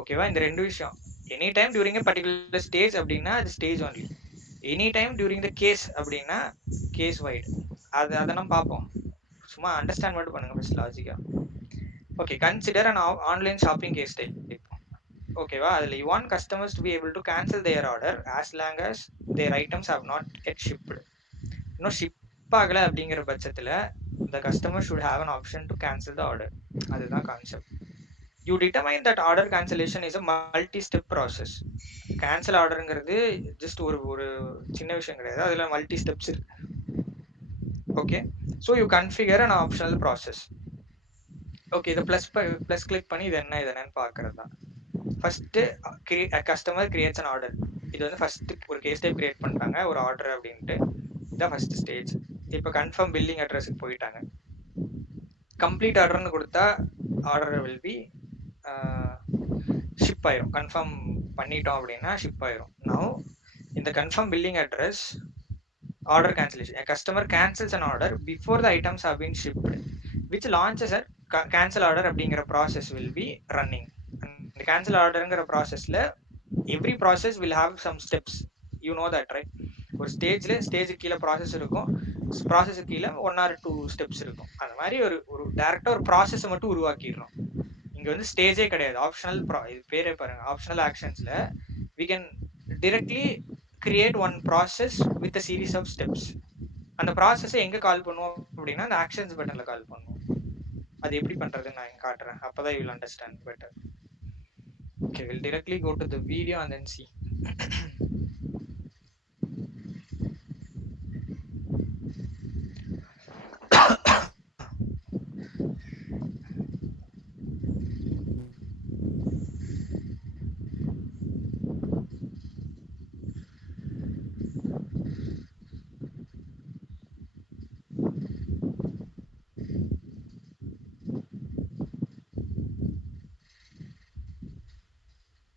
ஓகேவா, இந்த ரெண்டு விஷயம், any time during a particular stage அப்படின்னா அது stage only, any time during the case அப்படின்னா case wide. அதை நம்ம பார்ப்போம், சும்மா அண்டர்ஸ்டாண்ட் மட்டும் பண்ணுங்க ஃபர்ஸ்ட் லாஜிக்கா. Okay, consider an online shopping case type. ஓகேவா, அதில் you want customers to be able to cancel their order as long as their items have not yet shipped. இன்னும் ஷிப் ஆகலை அப்படிங்கிற பட்சத்தில் the customer should have an option to cancel the order. அதுதான் concept. You determine that order cancellation is a multi-step process. Cancel ஆர்டருங்கிறது just ஒரு ஒரு சின்ன விஷயம் கிடையாது, அதில் மல்டி ஸ்டெப்ஸ் இருக்கு. Okay, so you configure an optional process. Okay, இதை ப்ளஸ் கிளிக் பண்ணி இது என்னன்னு பார்க்கறது தான். First customer creates an order. இது வந்து ஃபர்ஸ்ட் ஒரு கேஸ் டைப் கிரியேட் பண்ணிட்டாங்க, ஒரு ஆர்டர் அப்படின்ட்டு, இதான் ஃபர்ஸ்ட் ஸ்டேஜ். இப்போ கன்ஃபார்ம் பில்லிங் அட்ரஸுக்கு போயிட்டாங்க. கம்ப்ளீட் ஆர்டர்னு கொடுத்தா ஆர்டர் வில் பி ஷிப் ஆயிரும். கன்ஃபார்ம் பண்ணிட்டோம் அப்படின்னா ஷிப் ஆயிரும். நவ் இந்த confirm billing address order cancellation. A customer cancels an order before the items have been shipped, which launches a cancel order அப்படிங்கிற process will be running. இந்த cancel orderங்கிற ப்ராசஸ்ல every process will have some steps. You know that right? ஒரு ஸ்டேஜுக்கு கீழே process இருக்கும், ப்ராசஸுக்கு கீழே 1 or 2 steps இருக்கும். அந்த மாதிரி ஒரு டேரக்டா ஒரு ப்ராசஸை மட்டும் உருவாக்கிடுறோம். இங்க வந்து ஸ்டேஜே கிடையாது. ஆப்ஷனல் இது பேரே பாருங்க, optional ஆக்ஷன்ஸ்ல we can directly create one process with a series of steps. அந்த ப்ராசஸை எங்க கால் பண்ணுவோம் அப்படின்னா அந்த ஆக்ஷன்ஸ் பட்டன்ல கால் பண்ணுவோம். அது எப்படி பண்றதுன்னு நான் காட்டுறேன், அப்பதான் you will understand better. Okay, we'll directly go to the video and then see.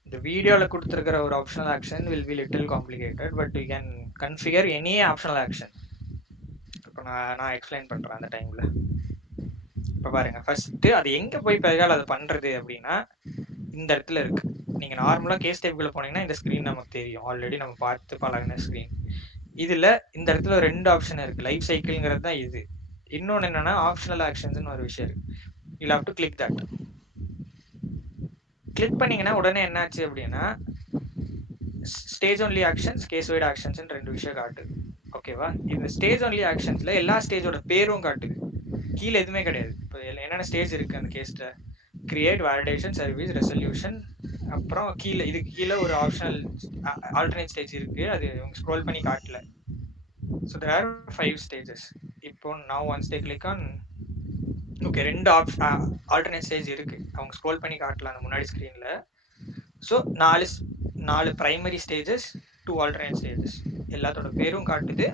இந்த வீடியோல கொடுத்துருக்கிற ஒரு optional action will be little complicated, but you can configure any optional action. இப்போ நான் எக்ஸ்பிளைன் பண்றேன் அந்த டைம்ல. இப்போ பாருங்க, ஃபர்ஸ்ட் அது எங்க போய் பெகால் அது பண்றது அப்படின்னா இந்த இடத்துல இருக்கு. நீங்க நார்மலா கேஸ் டைப்குள்ள போனீங்கன்னா இந்த ஸ்கிரீன் நமக்கு தெரியும், ஆல்ரெடி நம்ம பார்த்து பழகின ஸ்கிரீன். இதுல இந்த இடத்துல 2 ஆப்ஷன் இருக்கு. லைஃப் சைக்கிள்ங்கிறது தான் இது. இன்னொன்னு என்னன்னா ஆப்ஷனல் ஆக்ஷன்ஸ்னு ஒரு விஷயம் இருக்கு. You have to click that. Click பண்ணீங்கன்னா உடனே என்னாச்சு அப்படின்னா stage only actions, case wide actions 2 விஷயம் காட்டுது. ஓகேவா? இந்த ஸ்டேஜ் ஒன்லி ஆக்ஷன்ஸ்ல எல்லா ஸ்டேஜோட பேரும் காட்டுது, கீழே எதுவுமே கிடையாது. இப்போ என்னென்ன ஸ்டேஜ் இருக்கு அந்த கேஸ்ல, கிரியேட், வேலிடேஷன், சர்வீஸ், ரெசல்யூஷன், அப்புறம் கீழே இதுக்கு கீழே ஒரு ஆப்ஷனல் ஆல்டர்னேட் ஸ்டேஜ் இருக்கு, அது ஸ்க்ரோல் பண்ணி காட்டல. So there are 5 stages. இப்போ நான் once they click on, okay 2 alternate stage இருக்கு, அவங்க ஸ்க்ரோல் பண்ணி காட்டல அந்த முன்னாடி ஸ்க்ரீன்ல. So 4 primary stages, 2 alternate stages, எல்லாத்தோட பேரும் காட்டுது.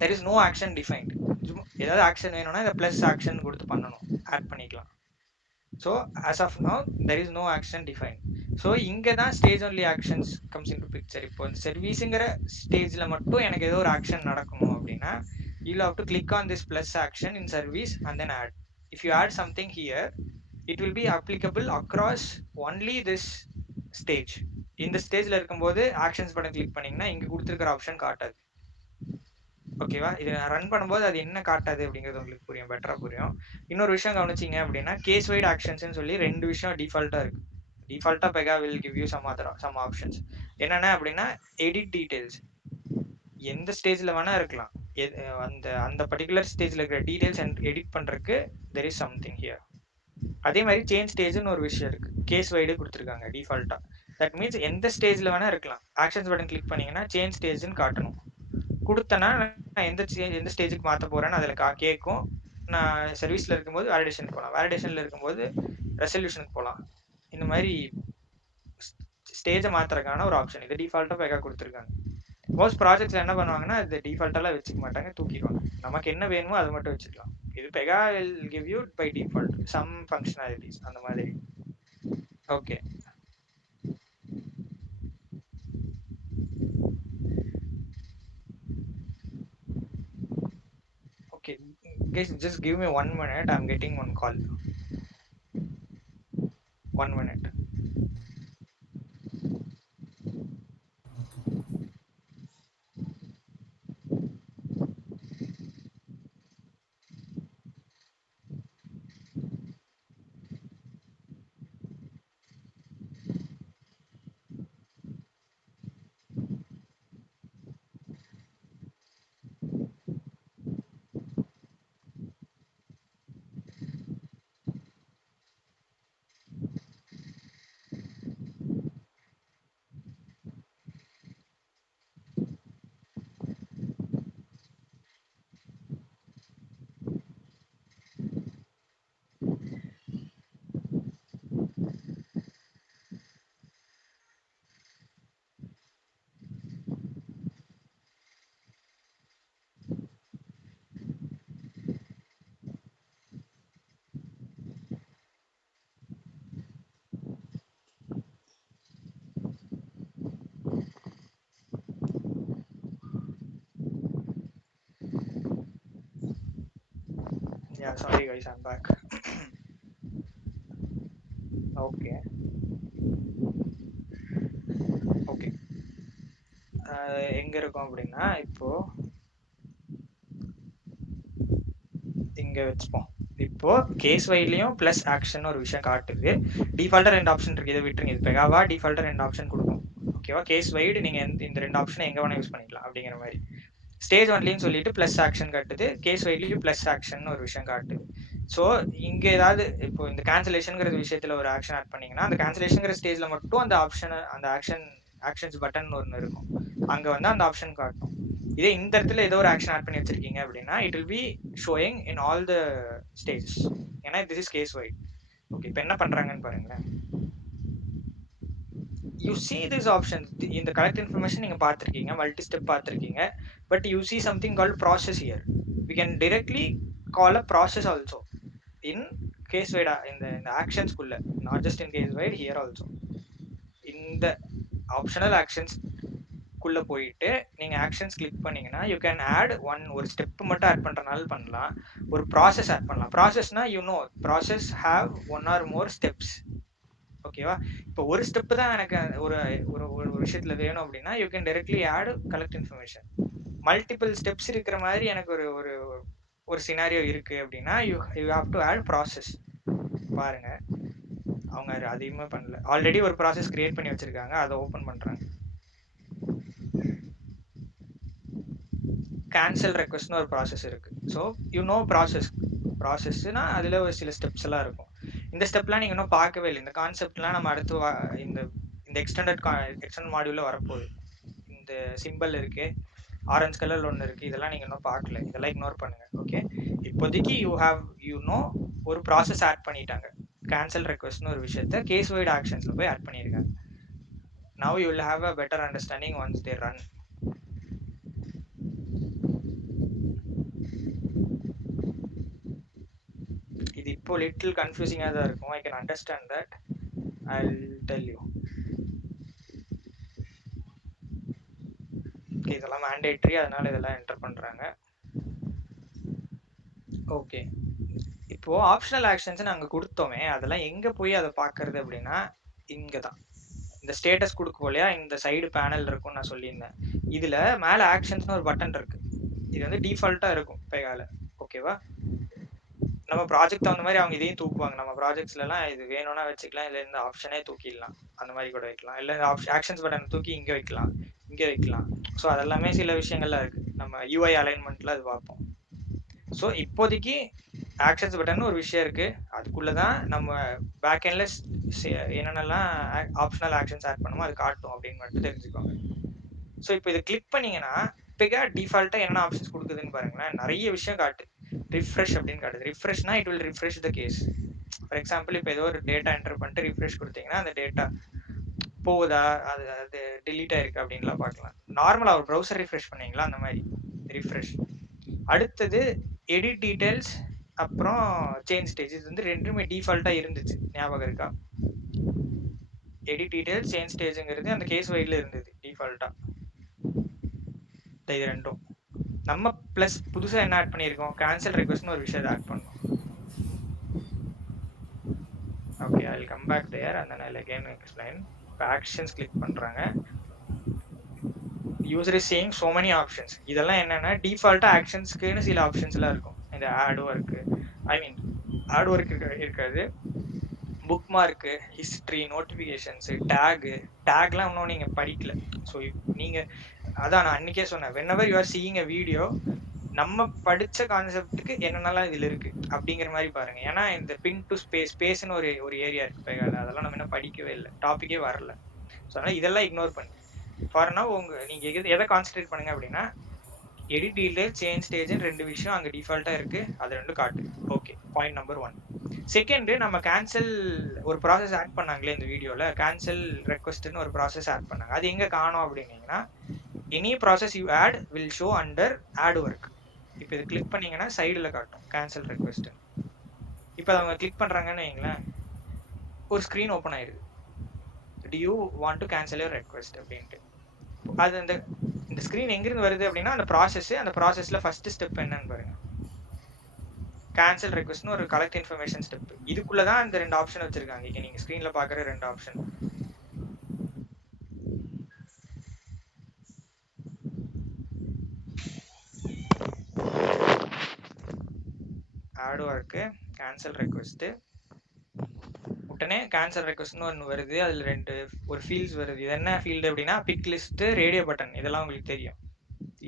There is no action defined. ஏதாவது ஆக்ஷன் வேணும்னா இந்த ப்ளஸ் ஆக்ஷன் கொடுத்து பண்ணணும், ஆட் பண்ணிக்கலாம். So as of now there is no action define. So இங்கே தான் stage only actions comes in to picture. இப்போ இந்த சர்வீஸுங்கிற ஸ்டேஜில் மட்டும் எனக்கு ஏதோ ஒரு ஆக்ஷன் நடக்கணும் அப்படின்னா you have to click on this plus action in service and then add. If you add something here it will be applicable across only this stage. இந்த ஸ்டேஜில் இருக்கும்போது ஆக்ஷன்ஸ் பட்டன் கிளிக் பண்ணீங்கன்னா இங்கே கொடுத்துருக்கிற ஆப்ஷன் காட்டாது. ஓகேவா? இது ரன் பண்ணும்போது அது என்ன காட்டாது அப்படிங்கிறது உங்களுக்கு புரியும், பெட்டரா புரியும். இன்னொரு விஷயம் கவனிச்சிங்க அப்படின்னா கேஸ் வைட் ஆக்ஷன்ஸ்னு சொல்லி 2 விஷயம் டிஃபால்ட்டா இருக்கு. டிஃபால்ட்டா Pega will give you some options. என்னென்ன அப்படின்னா எடிட் டீடைல்ஸ், எந்த ஸ்டேஜ்ல வேணா இருக்கலாம், அந்த அந்த பர்டிகுலர் ஸ்டேஜ்ல இருக்கிற டீடைல்ஸ் எடிட் பண்றதுக்கு தெர் இஸ் சம்திங் ஹியர். அதே மாதிரி சேஞ்ச் ஸ்டேஜ்னு ஒரு விஷயம் இருக்கு, கேஸ் வைடு கொடுத்துருக்காங்க டிஃபால்ட்டா. தட் மீன்ஸ் எந்த ஸ்டேஜ்ல வேணா இருக்கலாம். ஆக்ஷன்ஸ் பட்டன் கிளிக் பண்ணீங்கன்னா சேஞ்ச் ஸ்டேஜ்னு காட்டணும். கொடுத்தேன்னா நான் எந்த ஸ்டேஜுக்கு மாற்ற போறேன்னு அதில் கேட்கும். நான் சர்வீஸில் இருக்கும்போது வேலிடேஷனுக்கு போகலாம், வேலிடேஷனில் இருக்கும்போது ரெசல்யூஷனுக்கு போகலாம். இந்த மாதிரி ஸ்டேஜை மாற்றுறதுக்கான ஒரு ஆப்ஷன் இது டிஃபால்ட்டாக பெகா கொடுத்துருக்காங்க. மோஸ்ட் ப்ராஜெக்ட்ஸில் என்ன பண்ணுவாங்கன்னா இது டிஃபால்ட்டாலாம் வச்சுக்க மாட்டாங்க, தூக்கிடுவாங்க. நமக்கு என்ன வேணுமோ அதை மட்டும் வச்சுக்கலாம். இது Pega will give you by default some functionalities அந்த மாதிரி. Okay okay guys, just give me 1 minute, I'm getting one call. 1 minute. Yeah, sorry guys, I'm back. Okay, okay. எங்க இருக்கோம் அப்படின்னா இப்போ இங்க வச்சுப்போம். இப்போ கேஸ் வைலையும் பிளஸ் ஆக்ஷன் ஒரு விஷயம் காட்டுது. டிஃபால்ட்டா 2 ஆப்ஷன் இருக்கு. இதை விட்டுருங்க. இது பெகாவா டிஃபால்ட்டா 2 ஆப்ஷன் கொடுக்கும். ஓகேவா? கேஸ் வைடு நீங்க இந்த 2 ஆப்ஷன் எங்க வேணா யூஸ் பண்ணிக்கலாம் அப்படிங்கிற மாதிரி. ஸ்டேஜ் ஒன்லையும் சொல்லிட்டு பிளஸ் ஆக்ஷன் காட்டுது. கேஸ் வைட்லயும் பிளஸ் ஆக்ஷன் ஒரு விஷயம் காட்டுது. ஸோ இங்க ஏதாவது இப்போ இந்த கேன்சலேஷன்ங்கிற விஷயத்துல ஒரு ஆக்ஷன் ஆட் பண்ணீங்கன்னா அந்த கேன்சலேஷன்ங்கிற ஸ்டேஜ்ல மட்டும் அந்த ஆப்ஷன் அந்த ஆக்ஷன்ஸ் பட்டன் ஒன்று இருக்கும். அங்க வந்து அந்த ஆப்ஷன் காட்டும். இதே இந்த இடத்துல ஏதோ ஒரு ஆக்ஷன் ஆட் பண்ணி வச்சிருக்கீங்க அப்படின்னா it will be showing in all the stages. ஏன்னா this is case wide. Okay, இப்போ என்ன பண்றாங்கன்னு பாருங்களேன். You see this option. இந்த கலெக்ட் இன்ஃபர்மேஷன் நீங்க பார்த்திருக்கீங்க, மல்டி ஸ்டெப் பார்த்திருக்கீங்க. But you see something called process here. We can directly call a process also in case wide இந்த actions குள்ள, not just in case wide, here also. இந்த optional actions குள்ள போயிட்டு நீங்க actions click பண்ணீங்கன்னா you can add ஒரு step மட்டும் add பண்றனால பண்ணலாம், ஒரு ப்ராசஸ் ஆட் பண்ணலாம். ப்ராசஸ்னா process have one or more steps. ஓகேவா? இப்போ ஒரு ஸ்டெப் தான் எனக்கு ஒரு ஒரு ஒரு விஷயத்துல வேணும் அப்படின்னா you can directly add collect information. Multiple steps இருக்கிற மாதிரி எனக்கு ஒரு ஒரு ஒரு சினாரியோ இருக்கு அப்படின்னா you have to add process. பாருங்க, அவங்க அதிகமா பண்ணல. ஆல்ரெடி ஒரு ப்ராசஸ் கிரியேட் பண்ணி வச்சிருக்காங்க, அதை ஓபன் பண்றாங்க. கேன்சல் ரெக்வஸ்ட்னு ஒரு ப்ராசஸ் இருக்கு. ஸோ ப்ராசஸ்னா அதுல ஒரு சில ஸ்டெப்ஸ் எல்லாம் இருக்கும். இந்த ஸ்டெப்லாம் நீங்க இன்னும் பார்க்கவே இல்லை. இந்த கான்செப்ட்லாம் நம்ம அடுத்து இந்த இந்த எக்ஸ்டெண்டட் மாடியூல்ல வரப்போகுது. இந்த சிம்பிள் இருக்கு, ஆரஞ்சு கலர்ல ஒன்று இருக்கு, இதெல்லாம் நீங்க இன்னும் பார்க்கல. இதெல்லாம் இக்னோர் பண்ணுங்க. ஓகே, இப்போதைக்கு ஒரு ப்ராசஸ் ஆட் பண்ணிட்டாங்க. கேன்சல் ரெக்வஸ்ட்னு ஒரு விஷயத்த கேஸ் வைட் ஆக்ஷன்ஸ்ல போய் ஆட் பண்ணியிருக்காங்க. Now you will have a better understanding once they run. இது இப்போ லிட்டில் கன்ஃபியூசிங்காக தான் இருக்கும். I can understand that. I will tell you. இதெல்லாம் மேண்டேட்ரி, அதனால இதெல்லாம் என்டர் பண்றாங்க. ஓகே, இப்போ ஆப்ஷனல் ஆக்ஷன்ஸ் நாங்க கொடுத்தோமே, அதெல்லாம் எங்க போய் அதை பார்க்கறது அப்படின்னா இங்க தான். இந்த ஸ்டேட்டஸ் கொடுக்கும் இல்லையா, இந்த சைடு பேனல் இருக்கும்னு நான் சொல்லியிருந்தேன். இதுல மேல ஆக்ஷன்ஸ்னு ஒரு பட்டன் இருக்கு. இது வந்து டிஃபால்ட்டா இருக்கும் பெகால. ஓகேவா? நம்ம ப்ராஜெக்ட் தகுந்த மாதிரி அவங்க இதையும் தூக்குவாங்க. நம்ம ப்ராஜெக்ட்ஸ்ல எல்லாம் இது வேணும்னா வச்சுக்கலாம், இல்ல இந்த ஆப்ஷனே தூக்கிடலாம், அந்த மாதிரி கூட வைக்கலாம். இல்ல ஆக்ஷன்ஸ் பட்டன் தூக்கி இங்க வைக்கலாம், இங்க வைக்கலாம். ஸோ அதெல்லாமே சில விஷயங்கள்லாம் இருக்கு. நம்ம யூஐ அலைன்மெண்ட்ல அது பார்ப்போம். ஸோ இப்போதைக்கு ஆக்ஷன்ஸ் பட்டன் ஒரு விஷயம் இருக்கு. அதுக்குள்ளதான் நம்ம பேக் எண்ட்ல என்னென்னலாம் ஆப்ஷனல் ஆக்ஷன்ஸ் ஆட் பண்ணுமோ அது காட்டும் அப்படின்னு மட்டும் தெரிஞ்சுக்கோங்க. ஸோ இப்போ இதை கிளிக் பண்ணீங்கன்னா பெகா டிஃபால்ட்டா என்ன ஆப்ஷன்ஸ் கொடுக்குதுன்னு பாருங்களேன். நிறைய விஷயம் காட்டு. ரிஃப்ரெஷ் அப்படின்னு காட்டுது. ரிஃப்ரெஷ்னா it will refresh the case. For example இப்போ ஏதோ ஒரு டேட்டா என்டர் பண்ணிட்டு ரிஃப்ரெஷ் கொடுத்தீங்கன்னா அந்த டேட்டா போகுதா, அது அது டிலீட் ஆயிருக்கு அப்படின்லாம் பார்க்கலாம். நார்மலா ஒரு ப்ரௌசர் ரிஃப்ரெஷ் பண்ணீங்களா அந்த மாதிரி ரிஃப்ரெஷ். அடுத்தது எடிட் டீடைல்ஸ், அப்புறம் சேஞ்ச் ஸ்டேஜ். இது வந்து ரெண்டுமே டிஃபால்ட்டா இருந்துச்சு, ஞாபகம் இருக்கா? எடிட் டீடைல்ஸ், சேஞ்ச் ஸ்டேஜ்ங்கிறது அந்த கேஸ் வைட்ல இருந்தது டிஃபால்ட்டா. இது ரெண்டும் நம்ம பிளஸ் புதுசா என்ன ஆட் பண்ணியிருக்கோம், கேன்சல் ரெக்வஸ்ட்னு ஒரு விஷயத்தை ஆட் பண்ணோம். Okay, I will come back there and then I will again explain. இப்போ ஆக்ஷன்ஸ் கிளிக் பண்றாங்க. User is saying so many options. இதெல்லாம் என்னன்னா டிஃபால்ட்டா ஆக்ஷன்ஸ்க்குன்னு சில ஆப்ஷன்ஸ் எல்லாம் இருக்கும். இந்த add work, I mean add work இருக்காது, புக் மார்க்கு, ஹிஸ்ட்ரி, நோட்டிஃபிகேஷன்ஸ், டேக்லாம் இன்னும் நீங்க படிக்கல. ஸோ நீங்க அதான் நான் அன்னைக்கே சொன்னேன், whenever you are seeing a video, நம்ம படிச்ச கான்செப்டுக்கு என்னென்னலாம் இதுல இருக்கு அப்படிங்கிற மாதிரி பாருங்க. ஏன்னா இந்த பின் டு ஸ்பேஸ்னு ஒரு ஏரியா இருக்கு பெகால, அதெல்லாம் நம்ம இன்னும் படிக்கவே இல்லை, டாபிக்கே வரல. ஸோ அதனால இதெல்லாம் இக்னோர் பண்ணு. ஃபார் நவ் நீங்க எதை கான்சென்ட்ரேட் பண்ணுங்க அப்படின்னா எடிட் டீடைல், சேஞ்ச் ஸ்டேஜ்னு ரெண்டு விஷயம் அங்க டிஃபால்ட்டா இருக்கு, அது ரெண்டும் காட்டு. Okay, point number 1. செகண்ட், நம்ம கேன்சல் ஒரு ப்ராசஸ் ஆட் பண்ணாங்களே இந்த வீடியோல, கேன்சல் ரெக்வஸ்ட்னு ஒரு ப்ராசஸ் ஆட் பண்ணாங்க. அது எங்க காணோம் அப்படின்னீங்கன்னா any process you add will show under add work. இப்போ இது கிளிக் பண்ணீங்கன்னா சைடுல காட்டும் கேன்சல் ரெக்வஸ்ட். இப்போ அவங்க கிளிக் பண்றாங்கன்னு வைங்களேன், ஒரு ஸ்க்ரீன் ஓப்பன் ஆயிடுது. To you want to cancel your request அப்படின்ட்டு. அது இந்த ஸ்க்ரீன் எங்கிருந்து வருது அப்படின்னா அந்த ப்ராசஸ்ல ஃபர்ஸ்ட் ஸ்டெப் என்னன்னு பாருங்க. கேன்சல் ரெக்வஸ்ட்னு ஒரு கலெக்ட் இன்ஃபர்மேஷன் ஸ்டெப். இதுக்குள்ள தான் இந்த 2 ஆப்ஷன் வச்சிருக்காங்க. இங்க நீங்க ஸ்கிரீன்ல பாக்குற 2 option. Add work, cancel request. உடனே கேன்சல் ரெக்வஸ்ட்னு ஒன்று வருது. அதில் ஒரு ஃபீல்ட்ஸ் வருது. இது என்ன ஃபீல்டு அப்படின்னா பிக் லிஸ்ட், ரேடியோ பட்டன், இதெல்லாம் உங்களுக்கு தெரியும்.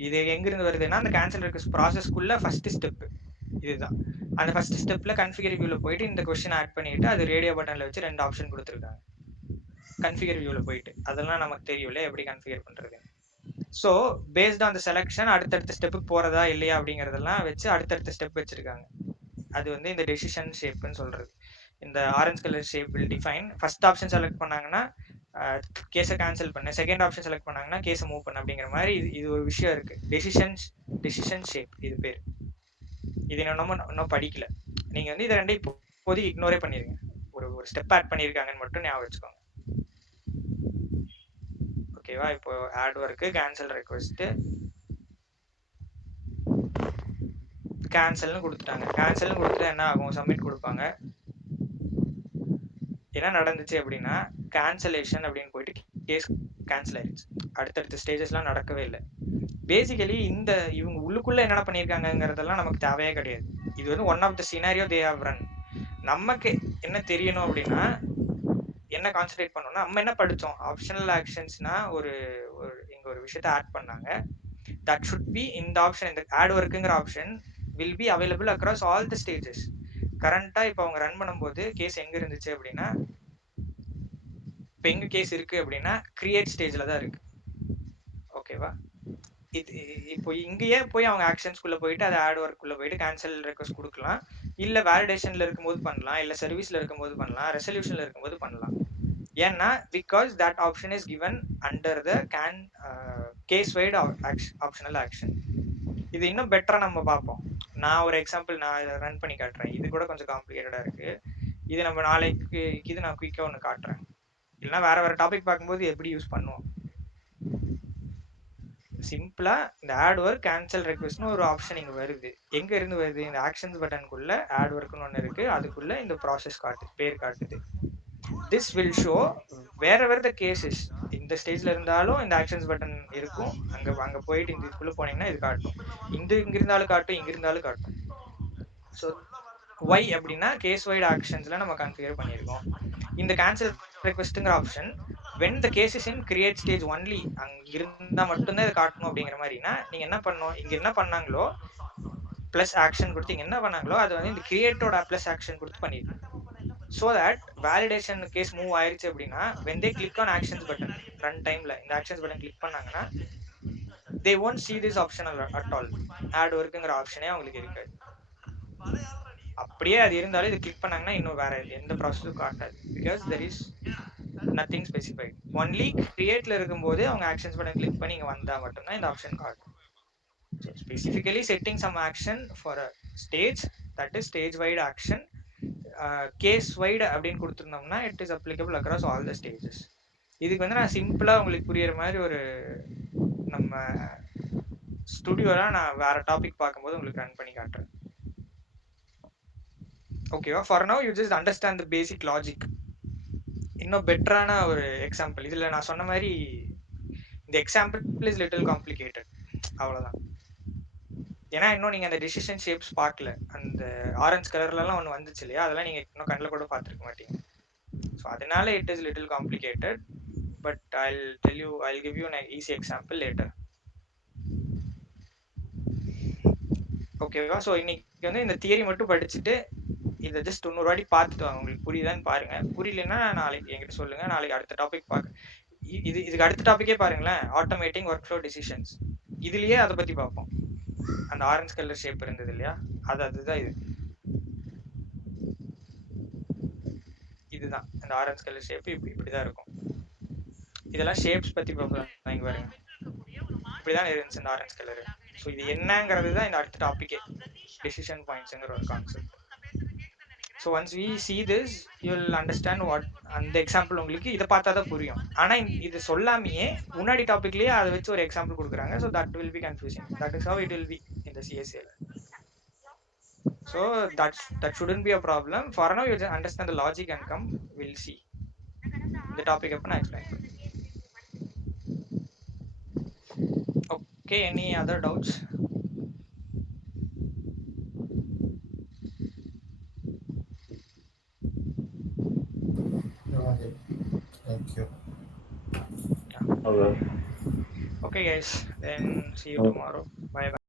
இது எங்கிருந்து வருதுன்னா அந்த கேன்சல் ரெக்வஸ்ட் ப்ராசஸ்க்குள்ள ஃபர்ஸ்ட் ஸ்டெப் இதுதான். அந்த ஃபர்ஸ்ட் ஸ்டெப்ல கன்ஃபிகர் வியூல போயிட்டு இந்த கொஸ்டின் ஆட் பண்ணிட்டு அது ரேடியோ பட்டன்ல வச்சு 2 ஆப்ஷன் கொடுத்துருக்காங்க. கன்ஃபிகர் வியூல போயிட்டு அதெல்லாம் நமக்கு தெரியும்ல எப்படி கன்ஃபிகர் பண்றது. So based on the selection அடுத்தடுத்த ஸ்டெப்புக்கு போறதா இல்லையா அப்படிங்கறதெல்லாம் வச்சு அடுத்தடுத்த ஸ்டெப் வச்சிருக்காங்க. அது வந்து இந்த டெசிஷன் ஷேப்னு சொல்றது. இந்த orange colour shape will define. First option select பண்ணாங்கன்னா கேஸை கேன்சல் பண்ணு, செகண்ட் ஆப்ஷன் செலக்ட் பண்ணாங்கன்னா கேஸை மூவ் பண்ணு அப்படிங்கிற மாதிரி இது ஒரு விஷயம் இருக்கு. டெசிஷன் ஷேப் இது பேர். இது இன்னும் படிக்கல. நீங்க வந்து இதை ரெண்டையும் இப்போதைக்கு இக்னோரே பண்ணிருங்க. ஒரு ஒரு ஸ்டெப் ஆட் பண்ணியிருக்காங்கன்னு மட்டும் ஞாபகம் வச்சுக்கோங்க. ஓகேவா? இப்போ ஆட் ஒர்க்கு, கேன்சல் ரெக்வஸ்ட், கேன்சல்னு கொடுத்துட்டாங்க. கேன்சல்னு கொடுத்துட்டா என்ன ஆகும்? சப்மிட் கொடுப்பாங்க. என்ன நடந்துச்சு அப்படின்னா கேன்சலேஷன் அப்படின்னு போயிட்டு கேஸ் கேன்சல் ஆயிடுச்சு. அடுத்தடுத்த ஸ்டேஜஸ்லாம் நடக்கவே இல்லை. பேசிக்கலி இவங்க உள்ளுக்குள்ள என்னென்ன பண்ணியிருக்காங்கிறதெல்லாம் நமக்கு தேவையே கிடையாது. இது வந்து one of the scenario they have run. நமக்கு என்ன தெரியணும் அப்படின்னா என்ன கான்சென்ட்ரேட் பண்ணணும்னா நம்ம என்ன படித்தோம்? ஆப்ஷனல் ஆக்ஷன்ஸ்னா இங்க ஒரு விஷயத்த ஆட் பண்ணாங்க. தட் ஷுட் பி இந்த ஆப்ஷன், இந்த ஆட் ஒர்க்குங்கிற option will be available across all the stages. கரண்டா இப்போ அவங்க ரன் பண்ணும்போது கேஸ் எங்க இருந்துச்சு அப்படின்னா, இப்போ எங்க கேஸ் இருக்கு அப்படின்னா கிரியேட் ஸ்டேஜ்ல தான் இருக்கு. ஓகேவா? இப்போ இங்கேயே போய் அவங்க ஆக்ஷன்ஸ்குள்ள போயிட்டு அதை ஆட் ஒர்க்குள்ள போயிட்டு கேன்சல் ரெக்வஸ்ட் கொடுக்கலாம். இல்ல வேலிடேஷன்ல இருக்கும்போது பண்ணலாம், இல்ல சர்வீஸ்ல இருக்கும்போது பண்ணலாம், ரெசல்யூஷன்ல இருக்கும்போது பண்ணலாம். ஏன்னா because that option is given under the case wide optional action. இது இன்னும் பெட்டரா நம்ம பார்ப்போம். நான் ஒரு எக்ஸாம்பிள் நான் ரன் பண்ணி காட்டுறேன். இது கூட கொஞ்சம் காம்ப்ளிகேட்டடா இருக்கு. இது நம்ம நாளைக்கு இது நான் குயிக்கா ஒன்று காட்டுறேன். இல்லைன்னா வேற டாபிக் பார்க்கும்போது எப்படி யூஸ் பண்ணுவோம். சிம்பிளா இந்த ஆட் ஒர்க், கேன்சல் ரெக்வெஸ்ட்னு ஒரு ஆப்ஷன் இங்க வருது. எங்க இருந்து வருது? இந்த ஆக்ஷன்ஸ் பட்டனுக்குள்ள ஆட் ஒர்க்னு ஒன்று இருக்கு. அதுக்குள்ள இந்த ப்ராசஸ் பேர் காட்டுது. This will show where the cases. இந்த ஸ்டேஜ்ல இருந்தாலும் இந்த ஆக்ஷன்ஸ் பட்டன் இருக்கும். அங்க போயிட்டு இந்த இதுக்குள்ள போனீங்கன்னா இது காட்டும். இங்க இருந்தாலும் காட்டும், இங்க இருந்தாலும் காட்டும். ஸோ ஒய் அப்படின்னா கேஸ் வைட் ஆக்ஷன்ஸ்ல நம்ம கன்ஃபிகர் பண்ணியிருக்கோம். இந்த கேன்சல் ரெக்வெஸ்ட்ங்கிற option when the case is in create stage only, அங்க இருந்தா மட்டும்தான் இதை காட்டணும் அப்படிங்கிற மாதிரினா நீங்க என்ன பண்ணணும்? இங்க என்ன பண்ணாங்களோ பிளஸ் ஆக்ஷன் கொடுத்து இங்க என்ன பண்ணாங்களோ அதை வந்து இந்த கிரியேட்டோட பிளஸ் ஆக்ஷன் கொடுத்து பண்ணிருக்கணும். So that validation case move ஆயிருச்சு அப்படின்னா when they click on actions button run டைம்ல இந்த ஆக்ஷன்ஸ் பட்டன் கிளிக் பண்ணாங்கன்னா they won't see this option at all. Add ஒர்க்குங்கிற ஆப்ஷனே அவங்களுக்கு இருக்காது. அப்படியே அது இருந்தாலும் இது கிளிக் பண்ணாங்கன்னா இன்னும் வேற எந்த ப்ராசஸும் காட்டாது. Because there is nothing specified. Only கிரியேட்ல இருக்கும்போது அவங்க ஆக்ஷன்ஸ் பட்டன் கிளிக் பண்ணி இங்க வந்தா மட்டும்தான் இந்த ஆப்ஷன் காட்டும். So specifically setting some action for a stage, that is stage wide action. Case wide அப்படின்னு கொடுத்துருந்தோம்னா it is applicable across all the stages. இதுக்கு வந்து நான் சிம்பிளா உங்களுக்கு புரியுற மாதிரி ஒரு நம்ம ஸ்டுடியோலாம் நான் வேற டாபிக் பார்க்கும்போது உங்களுக்கு ரன் பண்ணி காட்டுறேன். ஓகேவா? For now you just understand the basic logic. இன்னும் பெட்டரான ஒரு எக்ஸாம்பிள் இதுல நான் சொன்ன மாதிரி இந்த எக்ஸாம்பிள் இஸ் லிட்டில் காம்ப்ளிகேட்டட், அவ்வளவுதான். ஏன்னா இன்னும் நீங்க அந்த டெசிஷன் ஷேப்ஸ் பார்க்கல. அந்த ஆரஞ்சு கலர்லலாம் ஒன்று வந்துச்சு இல்லையா, அதெல்லாம் நீங்க இன்னும் கண்ணில் கூட பார்த்துருக்க மாட்டீங்க. ஸோ அதனால it is little complicated. But I'll give you an easy example later. ஓகேவா? ஸோ இன்னைக்கு வந்து இந்த தியரி மட்டும் படிச்சுட்டு இதை ஜஸ்ட் இன்னொரு வாட்டி பார்த்துட்டு வாங்க. உங்களுக்கு புரியுதான்னு பாருங்க. புரியலன்னா நாளைக்கு என்கிட்ட சொல்லுங்க. நாளைக்கு அடுத்த டாபிக் இதுக்கு அடுத்த டாபிக்கே பாருங்களேன், ஆட்டோமேட்டிங் ஒர்க் ஃப்ளோ டிசிஷன்ஸ். இதுலயே அதை பத்தி பார்ப்போம். அந்த ஆரஞ்சு கலர் ஷேப் இருந்தது இல்லையா, அதுதான் இதுதான் இந்த ஆரஞ்சு கலர் ஷேப். இப்படிதான் இருக்கும். இதெல்லாம் ஷேப்ஸ் பத்தி பார்ப்போம். இங்க பாருங்க, இப்படிதான் இருந்துச்சு இந்த ஆரஞ்சு கலர். ஸோ இது என்னங்கிறது தான் இந்த அடுத்த டாபிக்கே, டெசிஷன் பாயிண்ட்ஸ்ங்கிற ஒரு concept. So once we see this you will understand what. அந்த எக்ஸாம்பிள் உங்களுக்கு இதை பார்த்தா தான் புரியும். ஆனா இது சொல்லாமையே முன்னாடி டாபிக்லயே அதை வச்சு ஒரு எக்ஸாம்பிள் கொடுக்குறாங்க. So that will be confusing. That is how it will B இந்த சிஎஸ்ஏல. So that shouldn't be a problem. For now, you just understand the logic and come. We'll see the topic. I explain. Okay. Any other doubts? Okay. Thank you. Yeah. Okay. Okay, guys. Then see you Okay. tomorrow. Bye.